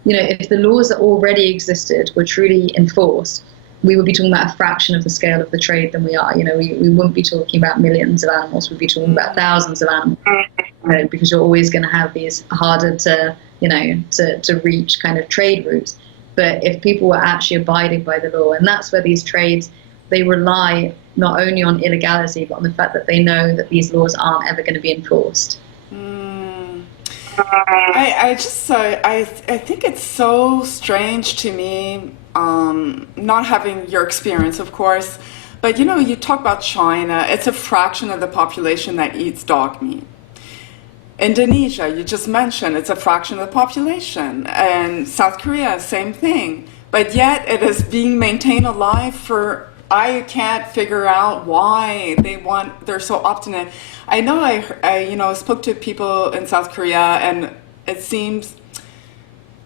you know, if the laws that already existed were truly enforced, we would be talking about a fraction of the scale of the trade than we are. You know, we wouldn't be talking about millions of animals. We'd be talking about thousands of animals, you know, because you're always going to have these harder to, you know, to reach kind of trade routes. But if people were actually abiding by the law, and that's where these trades, they rely not only on illegality, but on the fact that they know that these laws aren't ever going to be enforced. I think it's so strange to me, not having your experience, of course, but you know, you talk about China, it's a fraction of the population that eats dog meat. Indonesia, you just mentioned, it's a fraction of the population, and South Korea, same thing, but yet it is being maintained alive for, I can't figure out why they're so obstinate. I know I you know, spoke to people in South Korea, and it seems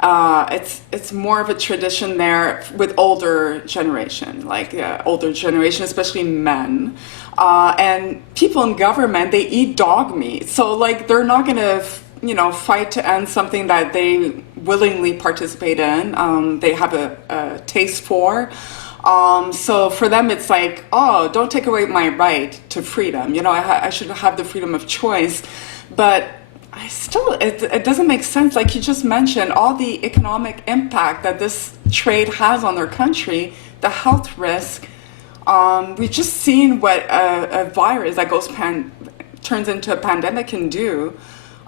it's more of a tradition there with older generation, especially men, and people in government, they eat dog meat. So like they're not gonna, you know, fight to end something that they willingly participate in. They have a taste for. So for them, it's like, oh, don't take away my right to freedom. You know, I should have the freedom of choice. But it doesn't make sense. Like you just mentioned, all the economic impact that this trade has on their country, the health risk. We've just seen what a virus that turns into a pandemic can do.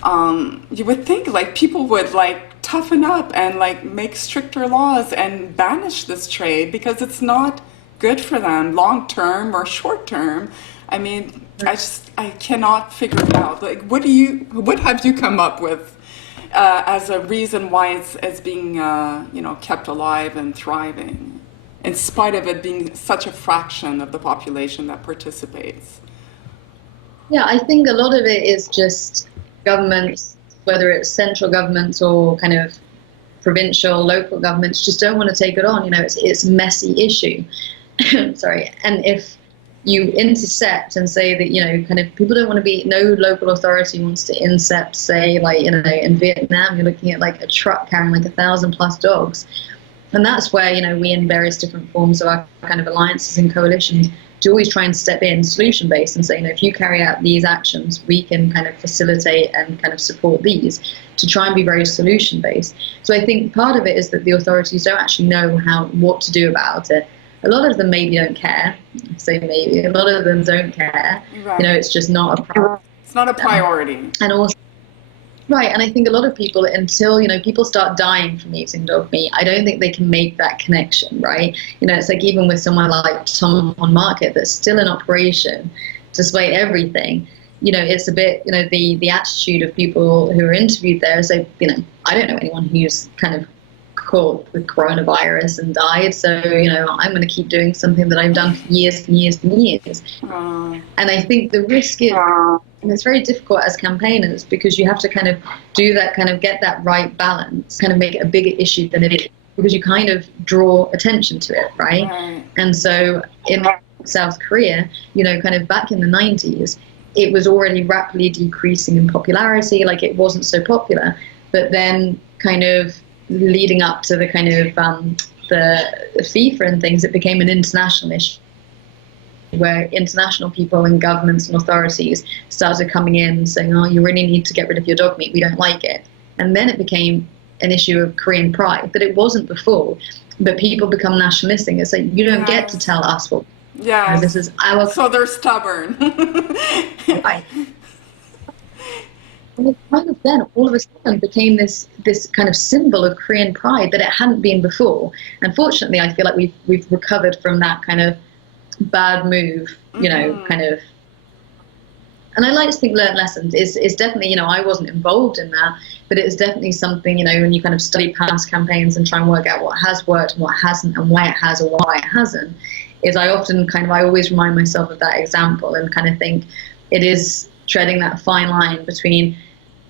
You would think like people would like toughen up and like make stricter laws and banish this trade because it's not good for them long term or short term. I mean, I cannot figure it out. Like, what have you come up with as a reason why it's being you know, kept alive and thriving, in spite of it being such a fraction of the population that participates? Yeah, I think a lot of it is just governments, whether it's central governments or kind of provincial, local governments, just don't want to take it on. You know, it's a messy issue. Sorry. And if you intercept and say that, you know, kind of people don't want to be, no local authority wants to intercept, say, like, you know, in Vietnam, you're looking at like a truck carrying like 1,000+ dogs. And that's where, you know, we in various different forms of our kind of alliances and coalitions to always try and step in solution-based and say, you know, if you carry out these actions, we can kind of facilitate and kind of support these, to try and be very solution-based. So I think part of it is that the authorities don't actually know what to do about it. A lot of them maybe don't care. Say maybe. A lot of them don't care. Right. You know, it's just not a priority. It's not a priority. And also, right, and I think a lot of people, until, you know, people start dying from eating dog meat, I don't think they can make that connection, right? You know, it's like even with someone like Tom on Market that's still in operation, despite everything, you know, it's a bit, you know, the attitude of people who are interviewed there is like, you know, I don't know anyone who's kind of caught with coronavirus and died, so, you know, I'm going to keep doing something that I've done for years and years and years. And I think the risk is, and it's very difficult as campaigners because you have to kind of do that, kind of get that right balance, kind of make it a bigger issue than it is, because you kind of draw attention to it, right? And so in South Korea, you know, kind of back in the 90s, it was already rapidly decreasing in popularity, like it wasn't so popular, but then kind of leading up to the kind of the FIFA and things, it became an international issue where international people and governments and authorities started coming in saying, oh, you really need to get rid of your dog meat, we don't like it. And then it became an issue of Korean pride, that it wasn't before, but people become nationalistic. It's like, you don't get to tell us what. Yeah, this is our. So they're stubborn. Right. And it kind of then all of a sudden became this kind of symbol of Korean pride that it hadn't been before. Unfortunately, I feel like we've recovered from that kind of bad move, you know, kind of. And I like to think learned lessons is definitely, you know, I wasn't involved in that, but it is definitely something, you know, when you kind of study past campaigns and try and work out what has worked and what hasn't and why it has or why it hasn't, is I always remind myself of that example and kind of think it is treading that fine line between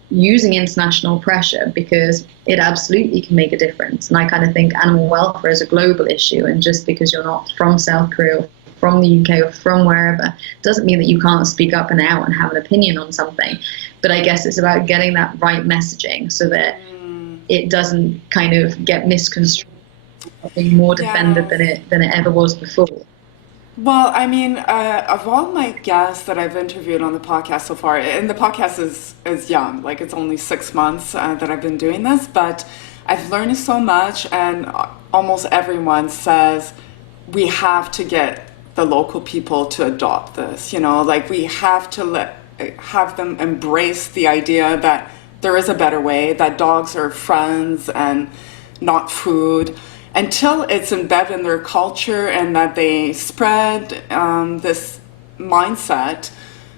using international pressure, because it absolutely can make a difference. And I kind of think animal welfare is a global issue, and just because you're not from South Korea, from the UK, or from wherever, doesn't mean that you can't speak up and out and have an opinion on something. But I guess it's about getting that right messaging so that it doesn't kind of get misconstrued, being more defended than it ever was before. Well, I mean, of all my guests that I've interviewed on the podcast so far, and the podcast is young, like it's only 6 months that I've been doing this, but I've learned so much, and almost everyone says we have to get the local people to adopt this, you know, like we have to have them embrace the idea that there is a better way, that dogs are friends and not food. Until it's embedded in their culture and that they spread this mindset,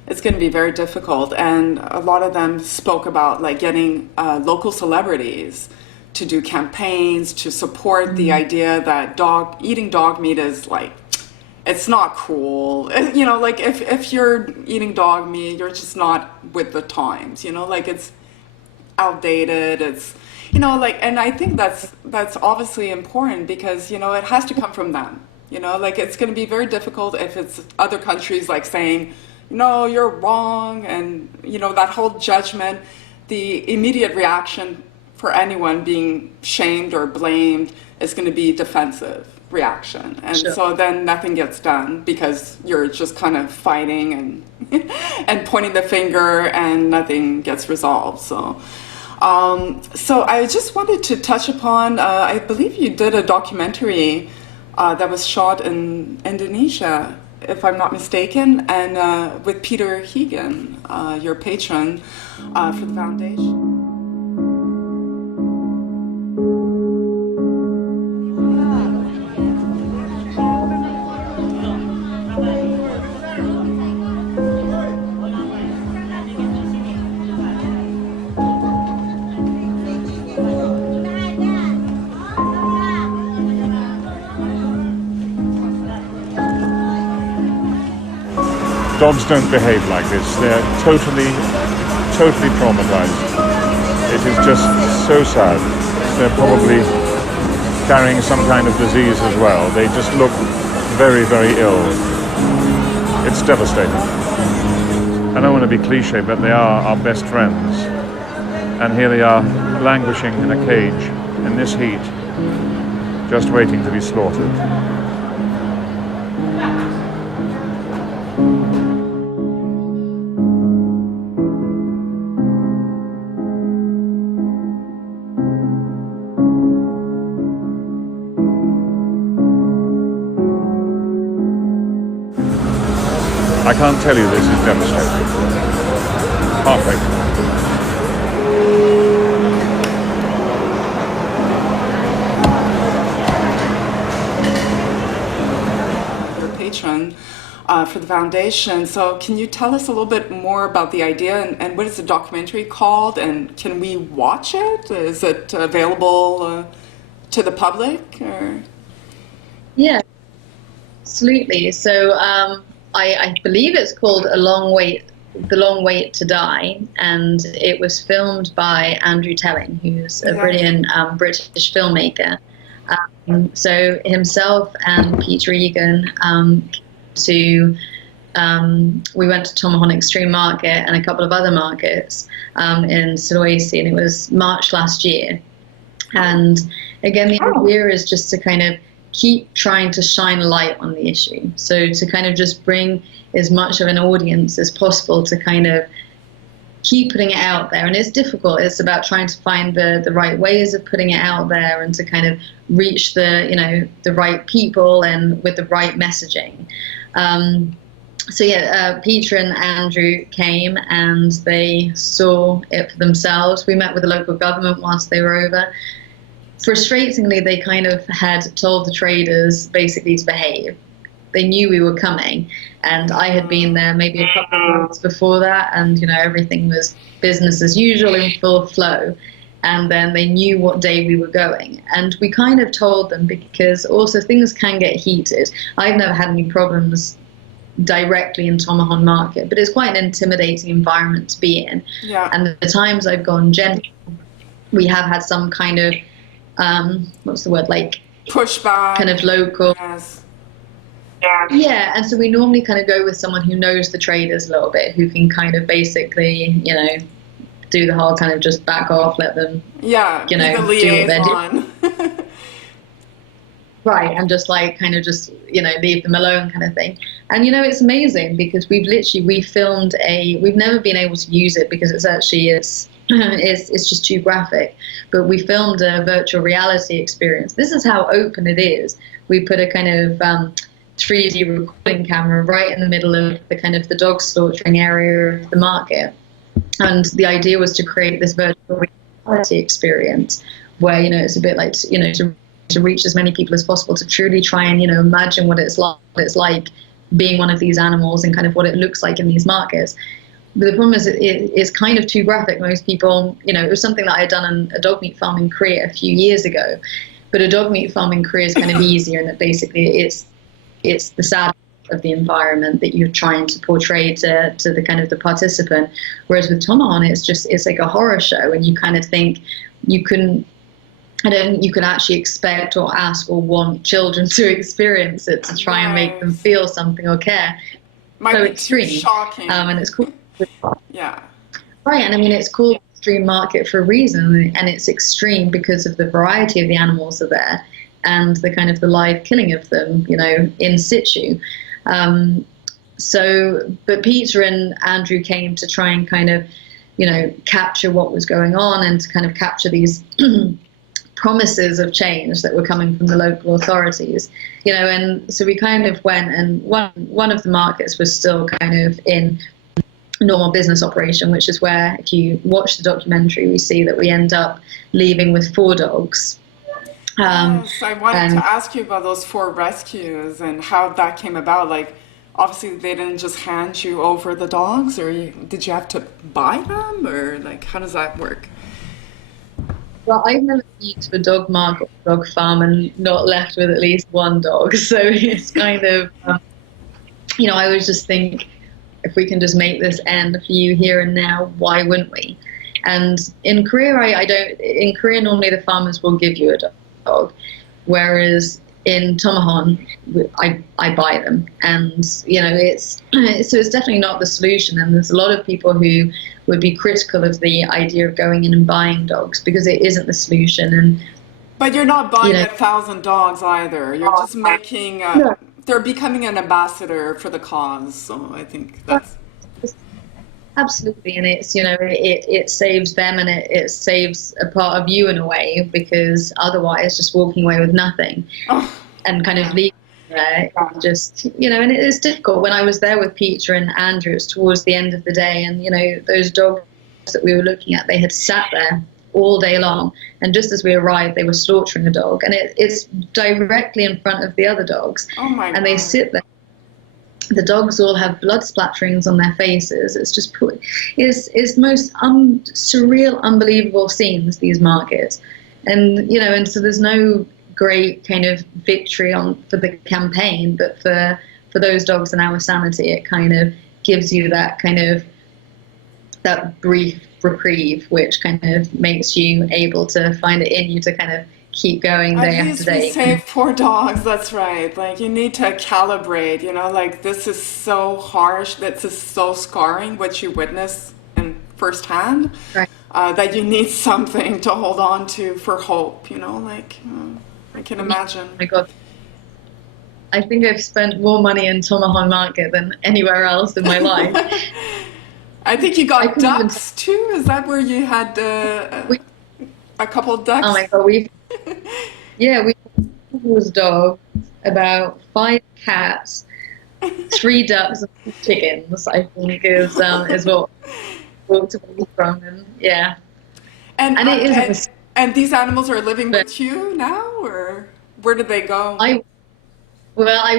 it's going to be very difficult. And a lot of them spoke about like getting local celebrities to do campaigns to support the idea that eating dog meat is like, it's not cool. You know, like if you're eating dog meat, you're just not with the times, you know, like it's outdated, it's, you know, like, and I think that's obviously important because, you know, it has to come from them, you know, like it's going to be very difficult if it's other countries like saying, no, you're wrong. And, you know, that whole judgment, the immediate reaction for anyone being shamed or blamed is going to be defensive reaction. And so then nothing gets done because you're just kind of fighting and and pointing the finger and nothing gets resolved. So I just wanted to touch upon, I believe you did a documentary that was shot in Indonesia, if I'm not mistaken, and with Peter Hegan, your patron for the foundation. Dogs don't behave like this. They're totally traumatized. It is just so sad. They're probably carrying some kind of disease as well. They just look very, very ill. It's devastating. I don't want to be cliche, but they are our best friends. And here they are, languishing in a cage in this heat, just waiting to be slaughtered. I can't tell you this is devastating. Heartbreaking. Your patron for the foundation. So can you tell us a little bit more about the idea and what is the documentary called, and can we watch it? Is it available to the public? Or? Yeah, absolutely. So I believe it's called The Long Wait to Die, and it was filmed by Andrew Telling, who's a brilliant British filmmaker. So himself and Peter Egan we went to Tomahawk Extreme Market and a couple of other markets in Sulawesi, and it was March last year. And again, the idea is just to kind of keep trying to shine light on the issue. So to kind of just bring as much of an audience as possible to kind of keep putting it out there. And it's difficult. It's about trying to find the right ways of putting it out there and to kind of reach the right people and with the right messaging. So yeah, Peter and Andrew came and they saw it for themselves. We met with the local government whilst they were over. Frustratingly, they kind of had told the traders basically to behave. They knew we were coming, and I had been there maybe a couple of months before that, and everything was business as usual in full flow. And then they knew what day we were going, and we kind of told them, because also things can get heated. I've never had any problems directly in Tomahon market, but it's quite an intimidating environment to be in. Yeah. And the times I've gone general, we have had some kind of what's the word, like pushback, kind of local. Yes. Yeah, and so we normally kind of go with someone who knows the traders a little bit, who can kind of basically, do the whole kind of just back off, let them, be the do what they're doing. liaison. Right, and just like kind of just, leave them alone kind of thing. And, it's amazing because we filmed we've never been able to use it because it's just too graphic, but we filmed a virtual reality experience. This is how open it is. We put a kind of 3D recording camera right in the middle of the kind of the dog slaughtering area of the market. And the idea was to create this virtual reality experience where, it's a bit like, to reach as many people as possible, to truly try and, imagine what it's like being one of these animals and kind of what it looks like in these markets. But the problem is it's kind of too graphic. Most people, it was something that I had done on a dog meat farm in Korea a few years ago. But a dog meat farm in Korea is kind of easier, and that basically it's the sad of the environment that you're trying to portray to the kind of the participant. Whereas with Tomahon, it's like a horror show, and you kind of think you could actually expect or ask or want children to experience it, to try and make them feel something or care. Might so be extreme, too shocking. and it's cool. Yeah. Right, and I mean, it's called extreme market for a reason, and it's extreme because of the variety of the animals that are there and the kind of the live killing of them, in situ. But Peter and Andrew came to try and kind of, capture what was going on and to kind of capture these promises of change that were coming from the local authorities, and so we kind of went, and one of the markets was still kind of in normal business operation, which is where, if you watch the documentary, we see that we end up leaving with 4 dogs. Yes, I wanted to ask you about those 4 rescues and how that came about. Like, obviously they didn't just hand you over the dogs, or did you have to buy them, or like, how does that work? Well, I've never been to a dog market or dog farm and not left with at least 1 dog. So it's kind of, I always just think, if we can just make this end for you here and now, why wouldn't we? And in Korea, in Korea, normally the farmers will give you a dog, whereas in Tomahon, I buy them. And, so it's definitely not the solution. And there's a lot of people who would be critical of the idea of going in and buying dogs because it isn't the solution. But you're not buying 1,000 dogs either. You're just making, they're becoming an ambassador for the cause. So I think that's... Absolutely, and it's, it saves them, and it saves a part of you in a way, because otherwise just walking away with nothing and kind of leaving there, just, and it is difficult. When I was there with Peter and Andrew, it's towards the end of the day, and, those dogs that we were looking at, they had sat there all day long, and just as we arrived, they were slaughtering a dog, and it's directly in front of the other dogs. Oh my God. They sit there. The dogs all have blood splatterings on their faces. It's just, it's most surreal, unbelievable scenes, these markets. And, and so there's no great kind of victory for the campaign, but for those dogs and our sanity, it kind of gives you that kind of, that brief reprieve, which kind of makes you able to find it in you to kind of keep going day after day. At least we saved 4 dogs, that's right. Like, you need to calibrate, like, this is so harsh, this is so scarring, what you witness in firsthand, right. That you need something to hold on to for hope, I can imagine. Oh my God. I think I've spent more money in Tomahon Market than anywhere else in my life. I think you got ducks too, is that where you had a couple of ducks? Oh my God, we had dogs, about 5 cats, 3 ducks and 2 chickens, I think, is what walked away from them. Yeah. And it is. And these animals are living with you now, or where did they go? I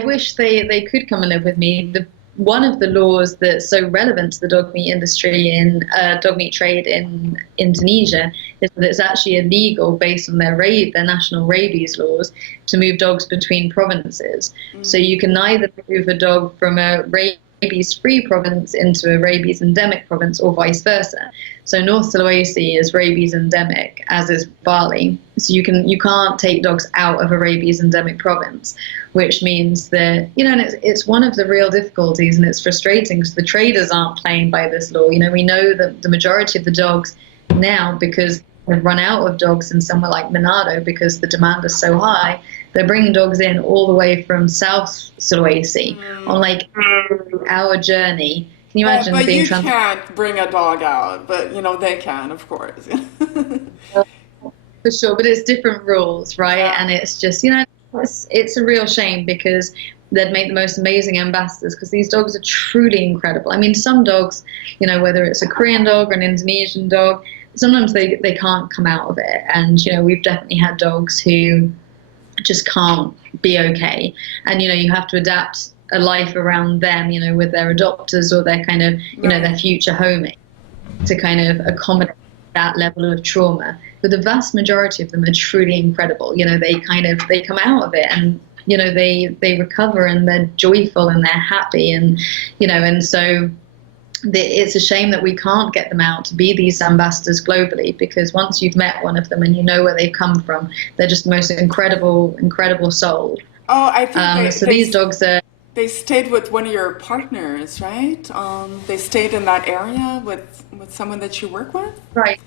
wish they could come and live with me. One of the laws that's so relevant to the dog meat industry in dog meat trade in Indonesia is that it's actually illegal, based on their national rabies laws, to move dogs between provinces. So you can neither move a dog from a rabies-free province into a rabies endemic province, or vice versa. So North Sulawesi is rabies endemic, as is Bali. So you can't take dogs out of a rabies endemic province, which means that, and it's one of the real difficulties, and it's frustrating because the traders aren't playing by this law. We know that the majority of the dogs now, because they've run out of dogs in somewhere like Manado because the demand is so high, they're bringing dogs in all the way from South Sulawesi on like an hour journey. Can you imagine but being you can't bring a dog out, but they can, of course. For sure, but it's different rules, right? Yeah. And it's just, it's a real shame, because they'd make the most amazing ambassadors, because these dogs are truly incredible. I mean, some dogs, whether it's a Korean dog or an Indonesian dog, sometimes they can't come out of it. And, we've definitely had dogs who just can't be okay. And, you have to adapt a life around them, with their adopters or their kind of, their future homing, to kind of accommodate that level of trauma. But the vast majority of them are truly incredible. They come out of it, and they recover, and they're joyful and they're happy, and and so it's a shame that we can't get them out to be these ambassadors globally, because once you've met one of them and you know where they've come from, they're just the most incredible soul. Oh, I think these dogs are. They stayed with one of your partners, right? They stayed in that area with someone that you work with? Right.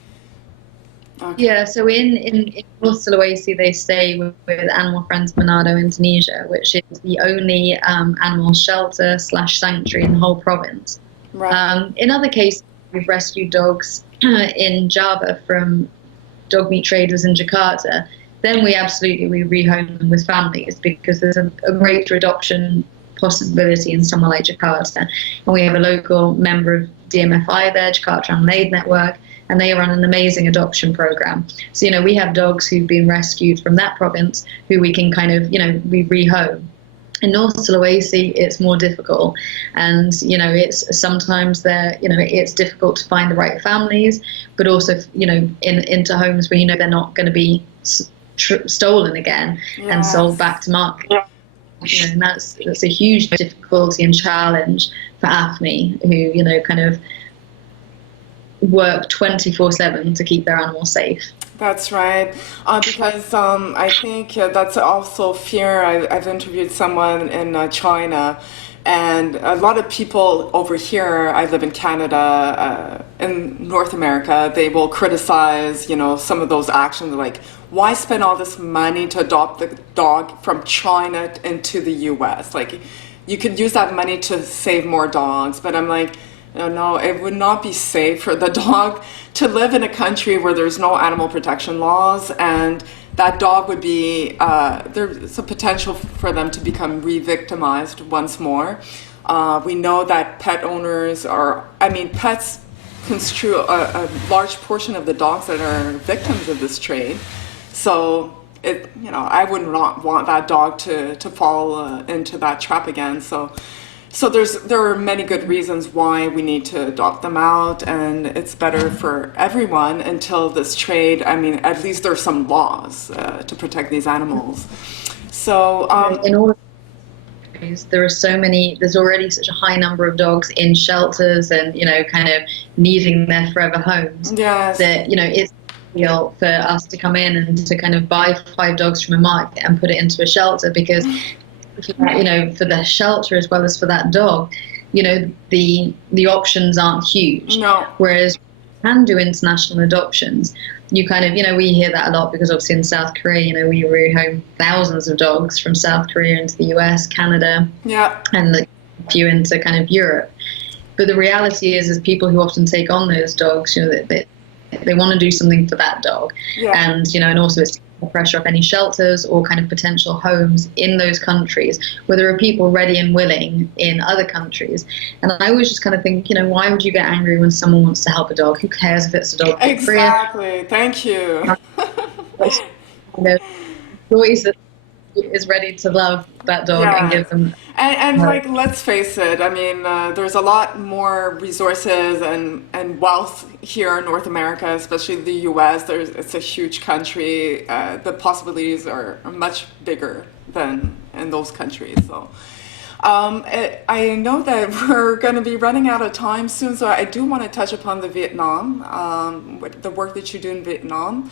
Okay. Yeah, so in North Sulawesi, they stay with Animal Friends Manado, Indonesia, which is the only animal shelter / sanctuary in the whole province. Right. In other cases, we've rescued dogs in Java from dog meat traders in Jakarta. Then we rehome them with families, because there's a greater adoption possibility in somewhere like Jakarta. And we have a local member of DMFI there, Jakarta Unlaid Network, and they run an amazing adoption program. So, we have dogs who've been rescued from that province who we can kind of, we rehome. In North Sulawesi, it's more difficult, and it's sometimes it's difficult to find the right families, but also into homes where they're not going to be stolen again and sold back to market. Yeah. And that's a huge difficulty and challenge for AFMI, who kind of work 24/7 to keep their animals safe. That's right, because I think that's also fear. I've interviewed someone in China, and a lot of people over here, I live in Canada, in North America, they will criticize, some of those actions, like, why spend all this money to adopt the dog from China into the US? Like, you could use that money to save more dogs. But I'm like, no, it would not be safe for the dog to live in a country where there's no animal protection laws, and that dog would be, there's a potential for them to become re-victimized once more. We know that pet owners pets construe a large portion of the dogs that are victims of this trade. So I would not want that dog to fall into that trap again. So there are many good reasons why we need to adopt them out, and it's better for everyone until this trade. At least there's some laws to protect these animals. So in all there are there's already such a high number of dogs in shelters and kind of needing their forever homes. Yes. That it's ideal for us to come in and to kind of buy 5 dogs from a market and put it into a shelter, because for the shelter as well as for that dog, the options aren't huge. No. Whereas we can do international adoptions. You kind of, we hear that a lot, because obviously in South Korea, we rehome thousands of dogs from South Korea into the US, Canada, and a few into kind of Europe. But the reality is people who often take on those dogs, they want to do something for that dog. Yeah. And, and also it's pressure off any shelters or kind of potential homes in those countries where there are people ready and willing in other counttres. And I always just kind of think, why would you get angry when someone wants to help a dog? Who cares if it's a dog? Exactly. Thank you. Voice that is ready to love that dog and give them. And like, let's face it, I mean, there's a lot more resources and wealth here in North America, especially the US. It's a huge country. The possibilities are much bigger than in those countries. So I know that we're going to be running out of time soon, so I do want to touch upon the Vietnam, the work that you do in Vietnam.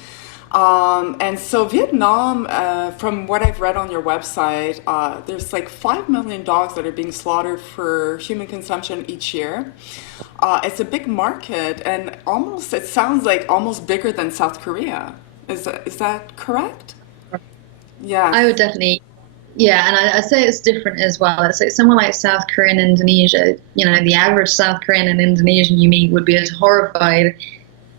And so Vietnam, from what I've read on your website, there's like 5 million dogs that are being slaughtered for human consumption each year. It's a big market, and it sounds like almost bigger than South Korea. Is that correct? Yeah. I would definitely, and I'd say it's different as well. It's like somewhere like South Korea and Indonesia, the average South Korean and Indonesian you meet would be as horrified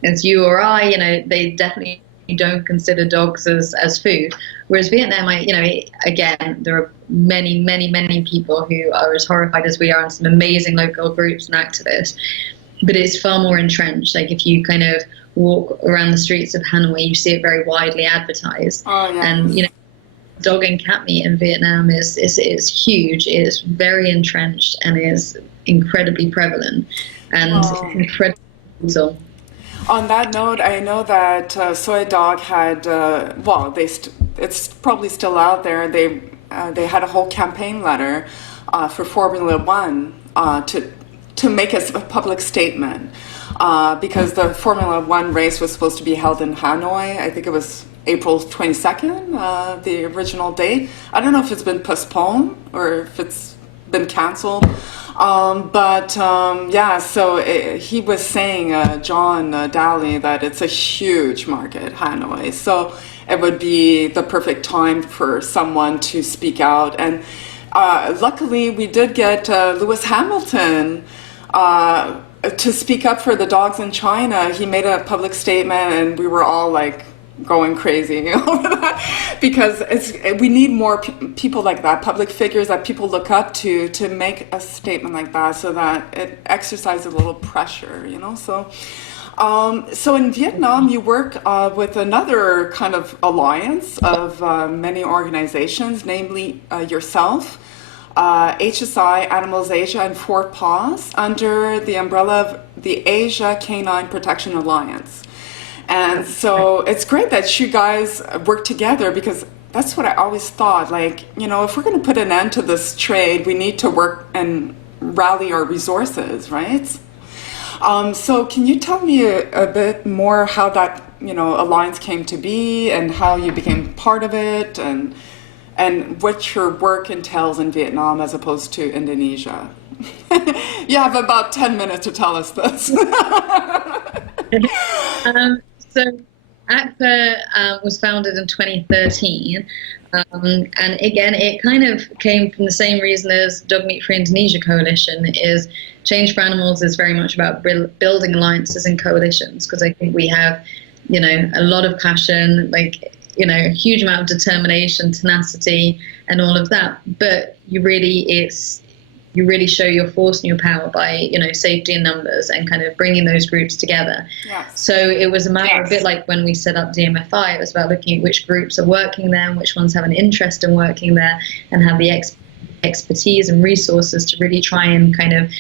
as you or I. They definitely don't consider dogs as food, whereas Vietnam, again, there are many people who are as horrified as we are, and some amazing local groups and activists, but it's far more entrenched. Like, if you kind of walk around the streets of Hanoi, you see it very widely advertised. And dog and cat meat in Vietnam is huge. It's very entrenched and is incredibly prevalent and incredibly brutal. On that note, I know that Soy Dog had, it's probably still out there. They had a whole campaign letter for Formula One to make a public statement because the Formula One race was supposed to be held in Hanoi. I think it was April 22nd, the original date. I don't know if it's been postponed or if it's been canceled. He was saying, John Daly, that it's a huge market, Hanoi. So it would be the perfect time for someone to speak out. And luckily, we did get Lewis Hamilton to speak up for the dogs in China. He made a public statement, and we were all like going crazy over that, because we need more people like that, public figures that people look up to make a statement like that, so that it exercises a little pressure, So in Vietnam, you work with another kind of alliance of many organizations, namely yourself, HSI, Animals Asia, and Four Paws, under the umbrella of the Asia Canine Protection Alliance. And so it's great that you guys work together, because that's what I always thought. Like, if we're going to put an end to this trade, we need to work and rally our resources, right? So can you tell me a bit more how that, alliance came to be, and how you became part of it, and what your work entails in Vietnam as opposed to Indonesia? You have about 10 minutes to tell us this. So ACPA was founded in 2013, and again, it kind of came from the same reason as Dog Meat Free Indonesia Coalition. Is Change for Animals is very much about building alliances and coalitions, because I think we have, a lot of passion, a huge amount of determination, tenacity, and all of that. But you really show your force and your power by, safety in numbers and kind of bringing those groups together. Yes. So it was a matter, a bit like when we set up DMFI, it was about looking at which groups are working there and which ones have an interest in working there and have the expertise and resources to really try and kind of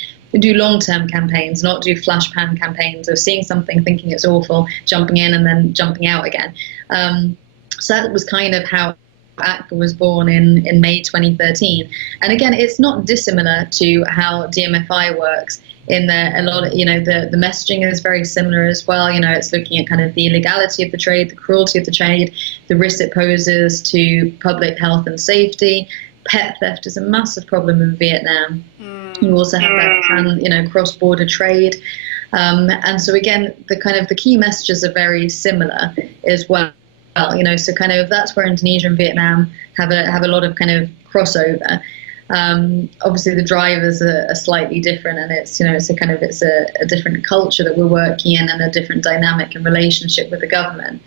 do long-term campaigns, not do flash pan campaigns of seeing something, thinking it's awful, jumping in and then jumping out again. So that was kind of how ACPA was born in May 2013. And again, it's not dissimilar to how DMFI works, in that a lot of, the messaging is very similar as well. It's looking at kind of the illegality of the trade, the cruelty of the trade, the risk it poses to public health and safety. Pet theft is a massive problem in Vietnam. You also have that cross-border trade. And so again, the key messages are very similar as well. So kind of that's where Indonesia and Vietnam have a lot of kind of crossover. Obviously the drivers are slightly different, and it's a different culture that we're working in, and a different dynamic and relationship with the government.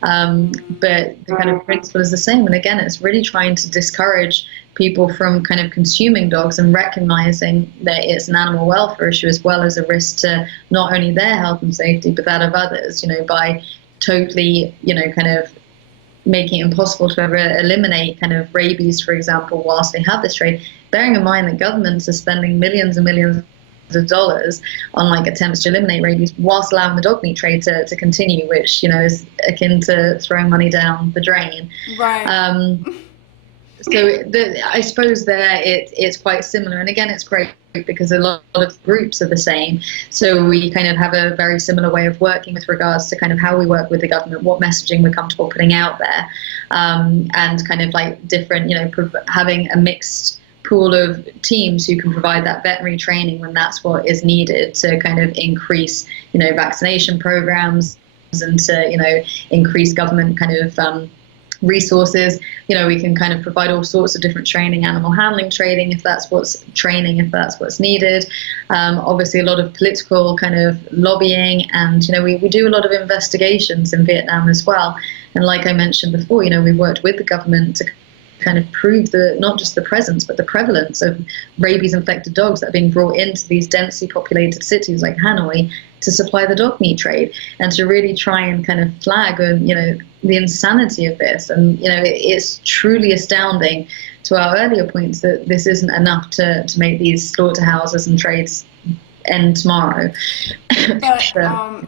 But the kind of principle is the same. And again, it's really trying to discourage people from kind of consuming dogs and recognizing that it's an animal welfare issue as well as a risk to not only their health and safety, but that of others, by totally, kind of making it impossible to ever eliminate kind of rabies, for example, whilst they have this trade, bearing in mind that governments are spending millions and millions of dollars on like attempts to eliminate rabies whilst allowing the dog meat trade to continue, which, is akin to throwing money down the drain. Right. So I suppose there it's quite similar. And again, it's great because a lot of groups are the same. So we kind of have a very similar way of working with regards to kind of how we work with the government, what messaging we're comfortable putting out there, and kind of like different, having a mixed pool of teams who can provide that veterinary training when that's what is needed to kind of increase, vaccination programs and to, increase government kind of resources. We can kind of provide all sorts of different training, animal handling training, if that's what's needed. Obviously a lot of political kind of lobbying, and, we do a lot of investigations in Vietnam as well. And like I mentioned before, we've worked with the government to kind of prove not just the presence, but the prevalence of rabies-infected dogs that are being brought into these densely populated cities like Hanoi to supply the dog meat trade, and to really try and kind of flag, the insanity of this. And, it's truly astounding, to our earlier points, that this isn't enough to make these slaughterhouses and trades end tomorrow. But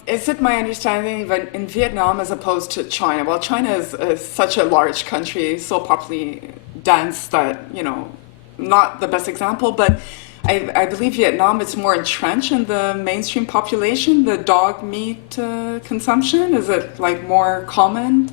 is it my understanding that in Vietnam, as opposed to China, well, China is such a large country, so popularly dense that, not the best example, but I believe Vietnam is more entrenched in the mainstream population, the dog meat consumption. Is it like more common?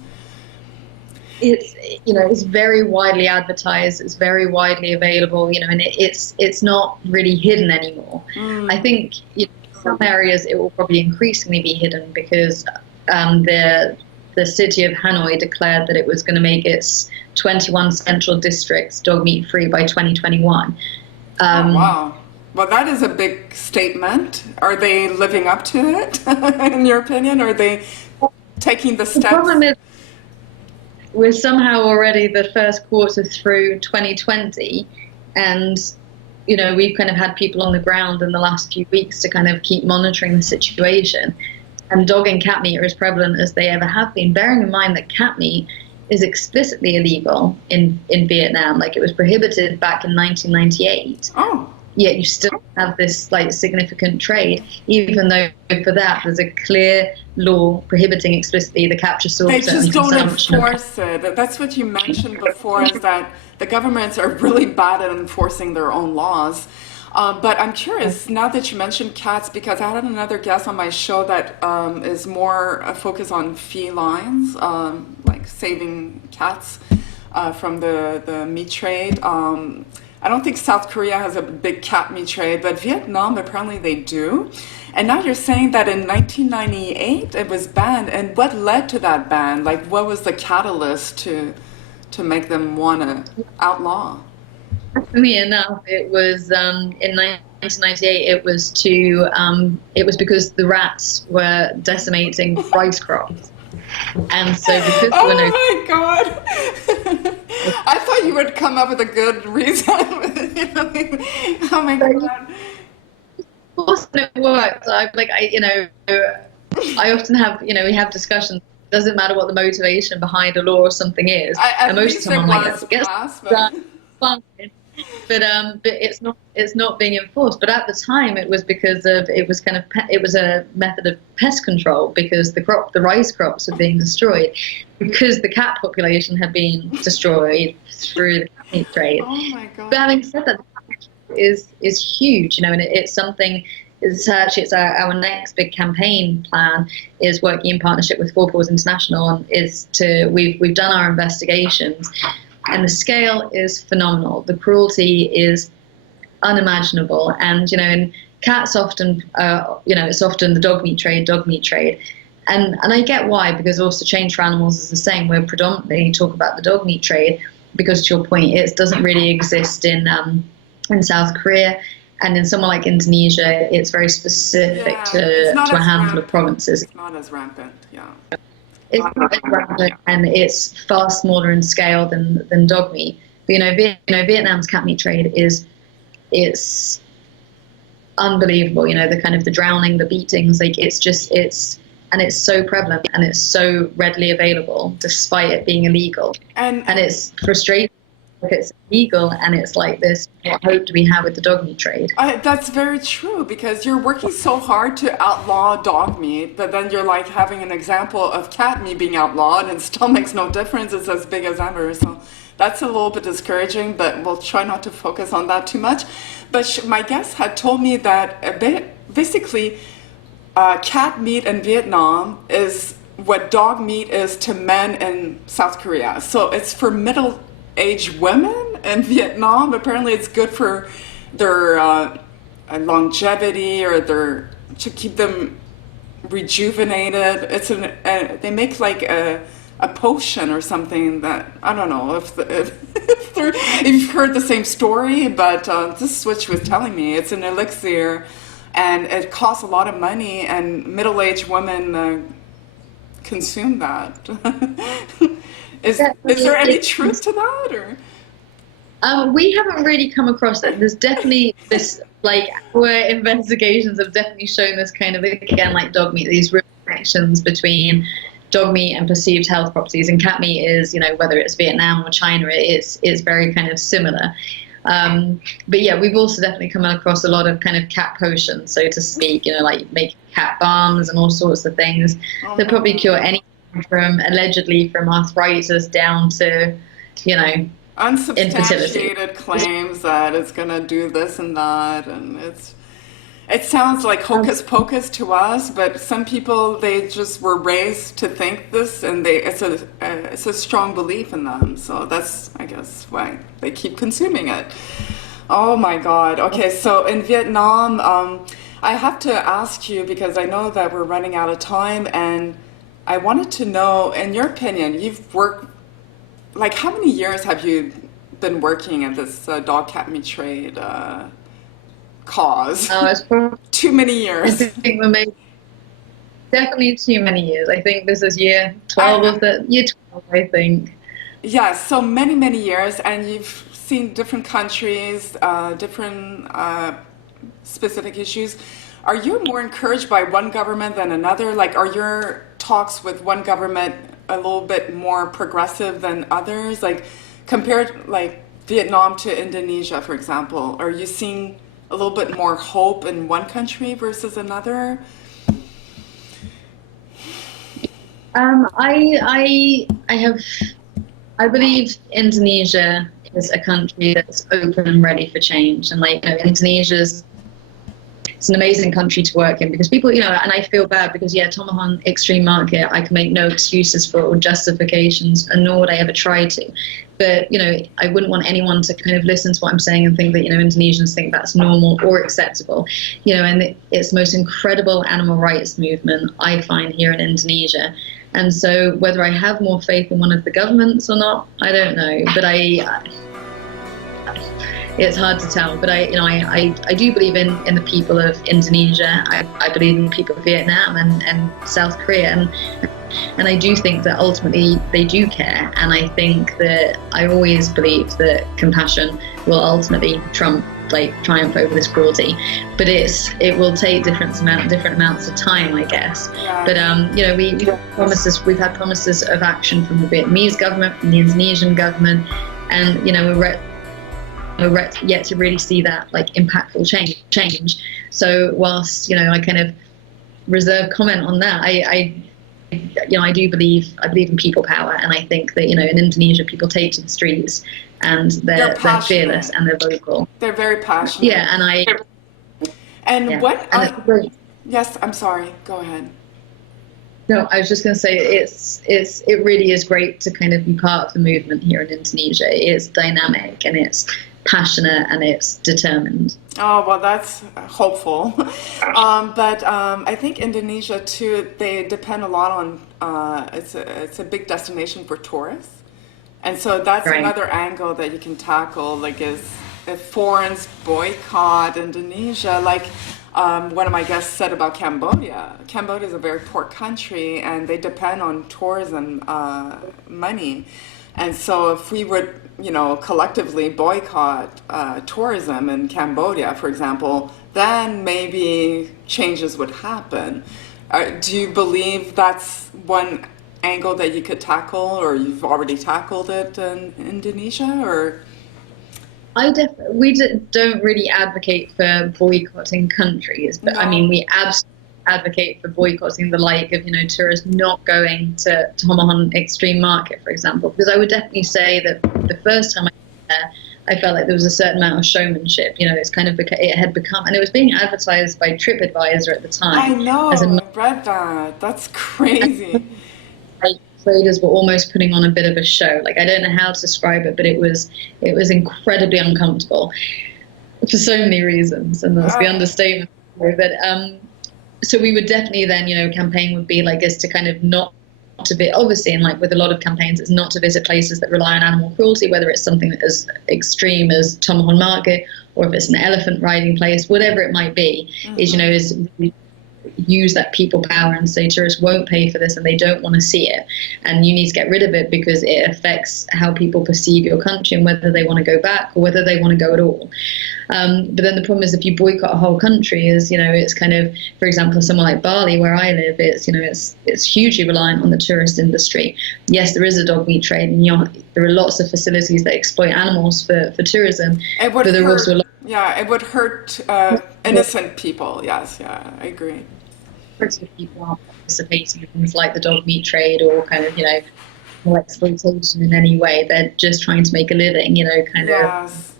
It's very widely advertised, it's very widely available, and it's not really hidden anymore. I think in some areas it will probably increasingly be hidden because the city of Hanoi declared that it was going to make its 21 central districts dog meat free by 2021. Wow. Well, that is a big statement. Are they living up to it, in your opinion? Are they taking the steps? The problem is we're somehow already the first quarter through 2020, and we've kind of had people on the ground in the last few weeks to kind of keep monitoring the situation, and dog and cat meat are as prevalent as they ever have been, bearing in mind that cat meat is explicitly illegal in Vietnam. Like, it was prohibited back in 1998. Oh. Yet you still have this like significant trade, even though for that there's a clear law prohibiting explicitly the capture, slaughter, they just and don't consumption. enforce it. That's what you mentioned before, is that the governments are really bad at enforcing their own laws. But I'm curious, now that you mentioned cats, because I had another guest on my show that is more focused on felines, like saving cats from the meat trade. I don't think South Korea has a big cat meat trade, but Vietnam, apparently they do. And now you're saying that in 1998 it was banned. And what led to that ban? Like, what was the catalyst to make them want to outlaw? Funny enough, it was in 1998. It was because the rats were decimating rice crops, and so because oh my god! I thought you would come up with a good reason. Oh my god! Of course, it worked. I often have, we have discussions. It doesn't matter what the motivation behind a law or something is. At least it was passed, but it's not being enforced. But at the time, it was because it was a method of pest control, because the rice crops were being destroyed because the cat population had been destroyed through the cat meat trade. Oh my god! But having said that, is huge, and it's something. It's our next big campaign plan is working in partnership with Four Paws International, and we've done our investigations. And the scale is phenomenal. The cruelty is unimaginable. And, and cats often, it's often the dog meat trade. And I get why, because also Change for Animals is the same. We're predominantly talk about the dog meat trade. because to your point, it doesn't really exist in South Korea. And in somewhere like Indonesia, it's very specific to a handful of provinces. It's not as rampant, yeah. It's not as rampant, and it's far smaller in scale than dog meat. But, Vietnam's cat meat trade it's unbelievable. The drowning, the beatings, it's so prevalent and it's so readily available despite it being illegal. And it's frustrating. It's illegal, and it's like this. What hope do we have with the dog meat trade? That's very true, because you're working so hard to outlaw dog meat, but then you're like having an example of cat meat being outlawed and still makes no difference. It's as big as ever. So that's a little bit discouraging, but we'll try not to focus on that too much. But my guest had told me that basically cat meat in Vietnam is what dog meat is to men in South Korea. So it's for middle-aged women in Vietnam. Apparently it's good for their longevity, or to keep them rejuvenated. They make like a potion or something that, I don't know if you've heard the same story, but this is what she was telling me. It's an elixir, and it costs a lot of money, and middle-aged women consume that. Is there any truth to that, or? We haven't really come across it. There's definitely this, like, our investigations have definitely shown this kind of, again, like dog meat, these real connections between dog meat and perceived health properties. And cat meat is, whether it's Vietnam or China, it's very kind of similar. But yeah, we've also definitely come across a lot of kind of cat potions, so to speak, like make cat balms and all sorts of things that probably cure anything allegedly from arthritis down to, unsubstantiated claims that it's going to do this and that, and it sounds like hocus pocus to us, but some people, they just were raised to think this, and it's a strong belief in them. So that's, I guess, why they keep consuming it. Oh my God. Okay, so in Vietnam, I have to ask you, because I know that we're running out of time, and I wanted to know, in your opinion, you've worked, like, how many years have you been working in this dog cat meat trade cause? It's probably too many years. I think definitely too many years. I think this is year 12 year 12, I think. Yeah, so many years, and you've seen different countries, different specific issues. Are you more encouraged by one government than another? Like, are your talks with one government a little bit more progressive than others? Like, compared, like, Vietnam to Indonesia, for example, are you seeing a little bit more hope in one country versus another? I believe Indonesia is a country that's open and ready for change, and Indonesia's, it's an amazing country to work in, because people, and I feel bad because, Tomahan extreme market, I can make no excuses for or justifications, and nor would I ever try to. But, I wouldn't want anyone to kind of listen to what I'm saying and think that, Indonesians think that's normal or acceptable. And it's the most incredible animal rights movement I find here in Indonesia. And so whether I have more faith in one of the governments or not, I don't know. But it's hard to tell, but I do believe in the people of Indonesia. I believe in the people of Vietnam and South Korea, and I do think that ultimately they do care. And I think that I always believe that compassion will ultimately triumph over this cruelty. But it will take different amounts of time, I guess. Yeah. But we've had promises of action from the Vietnamese government, from the Indonesian government, and we're yet to really see that impactful change. So whilst I kind of reserve comment on that, I do believe in people power, and I think that in Indonesia people take to the streets and they're fearless and they're vocal. They're very passionate. Yeah, Yes, I'm sorry. Go ahead. No, I was just going to say it really is great to kind of be part of the movement here in Indonesia. It's dynamic and it's passionate and it's determined. Oh, well, that's hopeful. But I think Indonesia too, they depend a lot on, it's a big destination for tourists. And so that's Right. another angle that you can tackle, like is if foreigners boycott Indonesia, like one of my guests said about Cambodia. Cambodia is a very poor country and they depend on tourism money. And so if we would, collectively boycott tourism in Cambodia, for example, then maybe changes would happen. Do you believe that's one angle that you could tackle, or you've already tackled it in Indonesia, or? We don't really advocate for boycotting countries, but No. I mean, we absolutely advocate for boycotting the like of, tourists not going to Tomohon Extreme Market, for example, because I would definitely say that the first time I was there, I felt like there was a certain amount of showmanship. It's kind of it had become, and it was being advertised by TripAdvisor at the time. I know, as a I read that. That's crazy. traders were almost putting on a bit of a show. Like, I don't know how to describe it, but it was incredibly uncomfortable for so many reasons, and that's the understatement. But so we would definitely then, campaign would be like is to kind of not to visit, obviously, and like with a lot of campaigns, it's not to visit places that rely on animal cruelty, whether it's something as extreme as Tomohon Market, or if it's an elephant riding place, whatever it might be, is use that people power and say tourists won't pay for this and they don't want to see it, and you need to get rid of it because it affects how people perceive your country and whether they want to go back or whether they want to go at all. But then the problem is if you boycott a whole country, is it's kind of, for example, somewhere like Bali where I live, it's hugely reliant on the tourist industry. Yes, there is a dog meat trade, and there are lots of facilities that exploit animals for tourism. It would but there are hurt, also a lot it would hurt innocent people. Yes, yeah, I agree. of people aren't participating in things like the dog meat trade or kind of more exploitation in any way. They're just trying to make a living, Yes.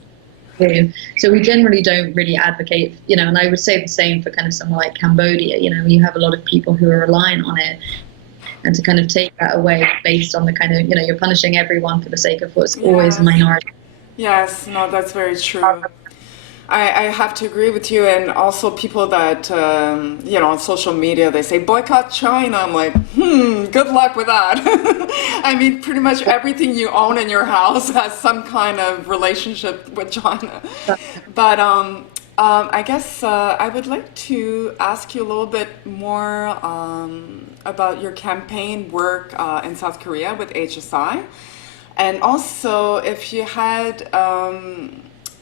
So we generally don't really advocate, and I would say the same for kind of somewhere like Cambodia. You have a lot of people who are relying on it, and to kind of take that away based on the kind of, you're punishing everyone for the sake of what's always a minority. Yes, no, that's very true. I have to agree with you, and also people that, on social media, they say, boycott China. I'm like, good luck with that. I mean, pretty much everything you own in your house has some kind of relationship with China. But I guess I would like to ask you a little bit more about your campaign work in South Korea with HSI. And also, if you had...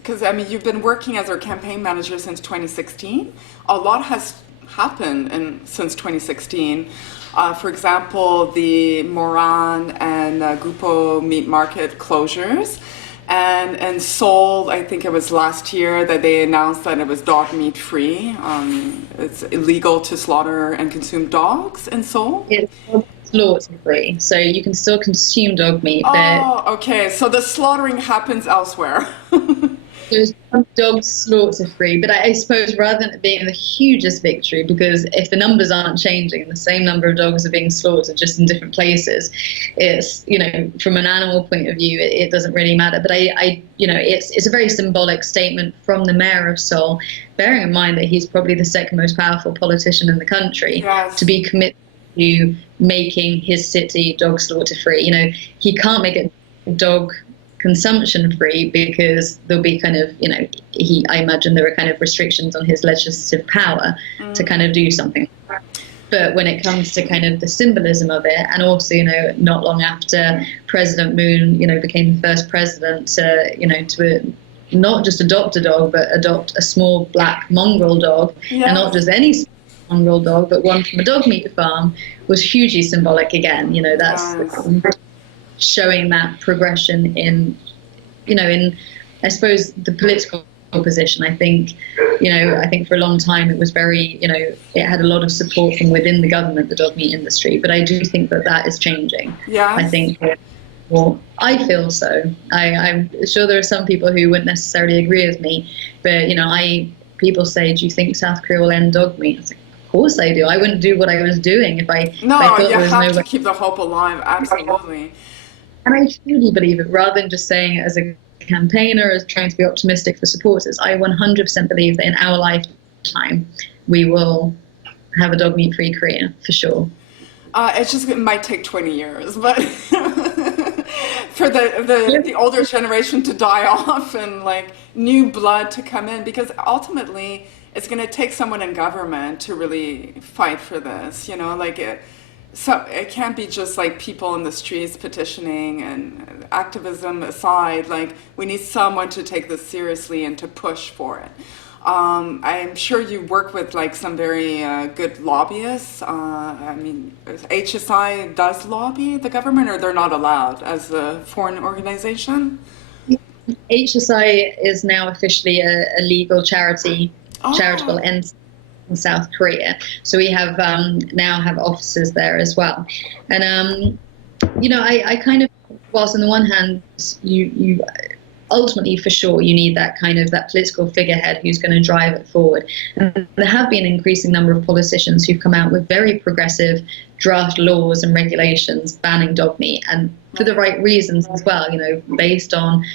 because you've been working as our campaign manager since 2016. A lot has happened since 2016. For example, the Moran and Gupo meat market closures. And in Seoul, I think it was last year that they announced that it was dog meat free. It's illegal to slaughter and consume dogs in Seoul. It's slaughter free, so you can still consume dog meat. Oh, okay. So the slaughtering happens elsewhere. There's some dogs slaughter free, but I suppose rather than it being the hugest victory, because if the numbers aren't changing and the same number of dogs are being slaughtered just in different places, it's, from an animal point of view, it doesn't really matter. But it's a very symbolic statement from the mayor of Seoul, bearing in mind that he's probably the second most powerful politician in the country, Yes. to be committed to making his city dog slaughter free. He can't make it dog consumption free because there'll be kind of, I imagine there are kind of restrictions on his legislative power to kind of do something. But when it comes to kind of the symbolism of it, and also, not long after President Moon, became the first president to not just adopt a dog, but adopt a small black mongrel dog, Yes. and not just any mongrel dog, but one from a dog meat farm, was hugely symbolic again. That's showing that progression in I suppose the political position. I think for a long time it was very, it had a lot of support from within the government, the dog meat industry, but I do think that is changing. Yeah. I think, well, I feel so. I'm sure there are some people who wouldn't necessarily agree with me, but people say, do you think South Korea will end dog meat? It's like, of course I do. I wouldn't do what I was doing if I thought you there was have no to keep the hope alive, absolutely. And I truly believe it, rather than just saying it as a campaigner, as trying to be optimistic for supporters. I 100% believe that in our lifetime, we will have a dog meat free Korea, for sure. It might take 20 years, but for the older generation to die off and like new blood to come in, because ultimately it's going to take someone in government to really fight for this, like it can't be just like people in the streets petitioning and activism aside, like we need someone to take this seriously and to push for it. I'm sure you work with like some very good lobbyists. I mean, HSI does lobby the government, or they're not allowed as a foreign organization? HSI is now officially a legal charitable entity in South Korea. So we have now have offices there as well. And I kind of, whilst on the one hand you ultimately, for sure, you need that political figurehead who's going to drive it forward. And there have been an increasing number of politicians who've come out with very progressive draft laws and regulations banning dog meat, and for the right reasons as well, based on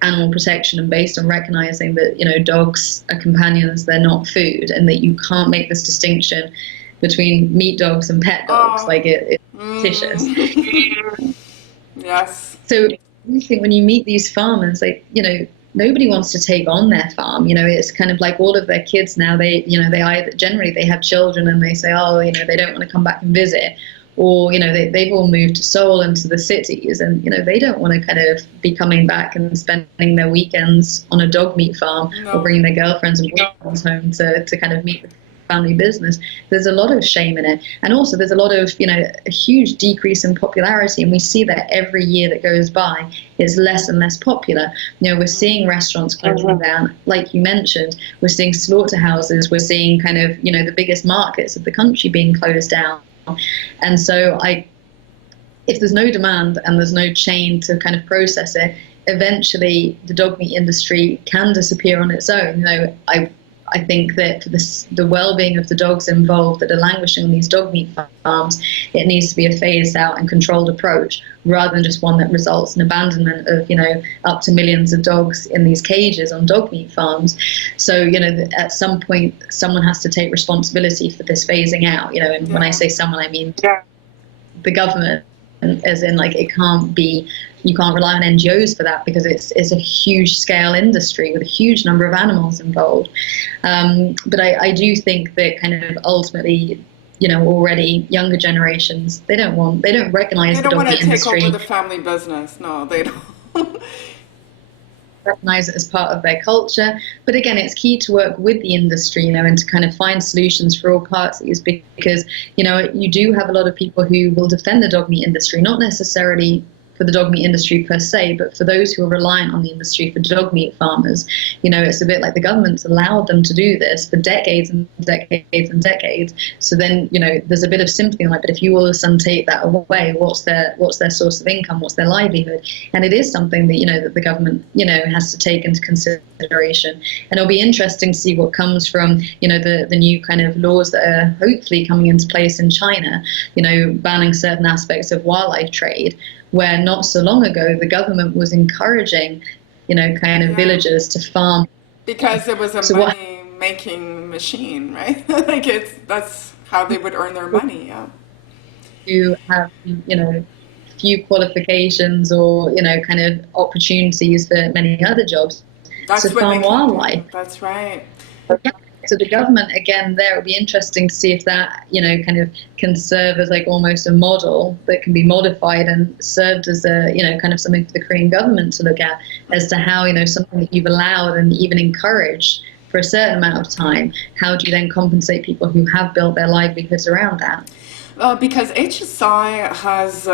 animal protection and based on recognizing that, dogs are companions, they're not food, and that you can't make this distinction between meat dogs and pet dogs. Like it's vicious. Yes. So I think when you meet these farmers, nobody wants to take on their farm. It's kind of like all of their kids now, they have children and they say, they don't want to come back and visit. Or, they've all moved to Seoul and to the cities, and, they don't want to kind of be coming back and spending their weekends on a dog meat farm or bringing their girlfriends and boyfriends home to kind of meet the family business. There's a lot of shame in it. And also there's a lot of, a huge decrease in popularity. And we see that every year that goes by, it's less and less popular. We're seeing restaurants closing down, like you mentioned. We're seeing slaughterhouses. We're seeing kind of, the biggest markets of the country being closed down. And so if there's no demand and there's no chain to kind of process it, eventually the dog meat industry can disappear on its own. I think that for the well-being of the dogs involved that are languishing on these dog meat farms, it needs to be a phased out and controlled approach, rather than just one that results in abandonment of, up to millions of dogs in these cages on dog meat farms. So, at some point, someone has to take responsibility for this phasing out, and when I say someone, I mean the government, as in it can't be, you can't rely on NGOs for that, because it's a huge scale industry with a huge number of animals involved. But I do think that kind of ultimately, already younger generations, they don't recognize the dog meat industry. They don't want to take over the family business. No, they don't. Recognize it as part of their culture. But again, it's key to work with the industry, and to kind of find solutions for all parties, because, you do have a lot of people who will defend the dog meat industry, not necessarily for the dog meat industry per se, but for those who are reliant on the industry, for dog meat farmers. It's a bit like the government's allowed them to do this for decades and decades and decades. So then, there's a bit of sympathy, but if you all of a sudden take that away, what's their source of income? What's their livelihood? And it is something that, that the government, has to take into consideration. And it'll be interesting to see what comes from, the new kind of laws that are hopefully coming into place in China, banning certain aspects of wildlife trade, where not so long ago the government was encouraging, villagers to farm. Because it was a money-making machine, right? That's how they would earn their money, To have, few qualifications or, kind of opportunities for many other jobs to farm wildlife. That's right. So the government, again, there, it'll be interesting to see if that, kind of can serve as almost a model that can be modified and served as a, kind of something for the Korean government to look at as to how, something that you've allowed and even encouraged for a certain amount of time, how do you then compensate people who have built their livelihoods around that? Because HSI has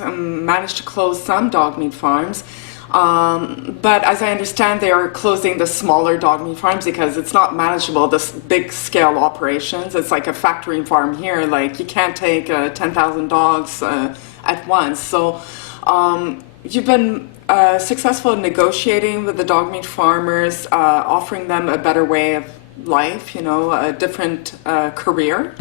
managed to close some dog meat farms. But as I understand, they are closing the smaller dog meat farms because it's not manageable, this big scale operations. It's like a factory farm here, you can't take 10,000 dogs at once. So you've been successful in negotiating with the dog meat farmers, offering them a better way of life, a different career.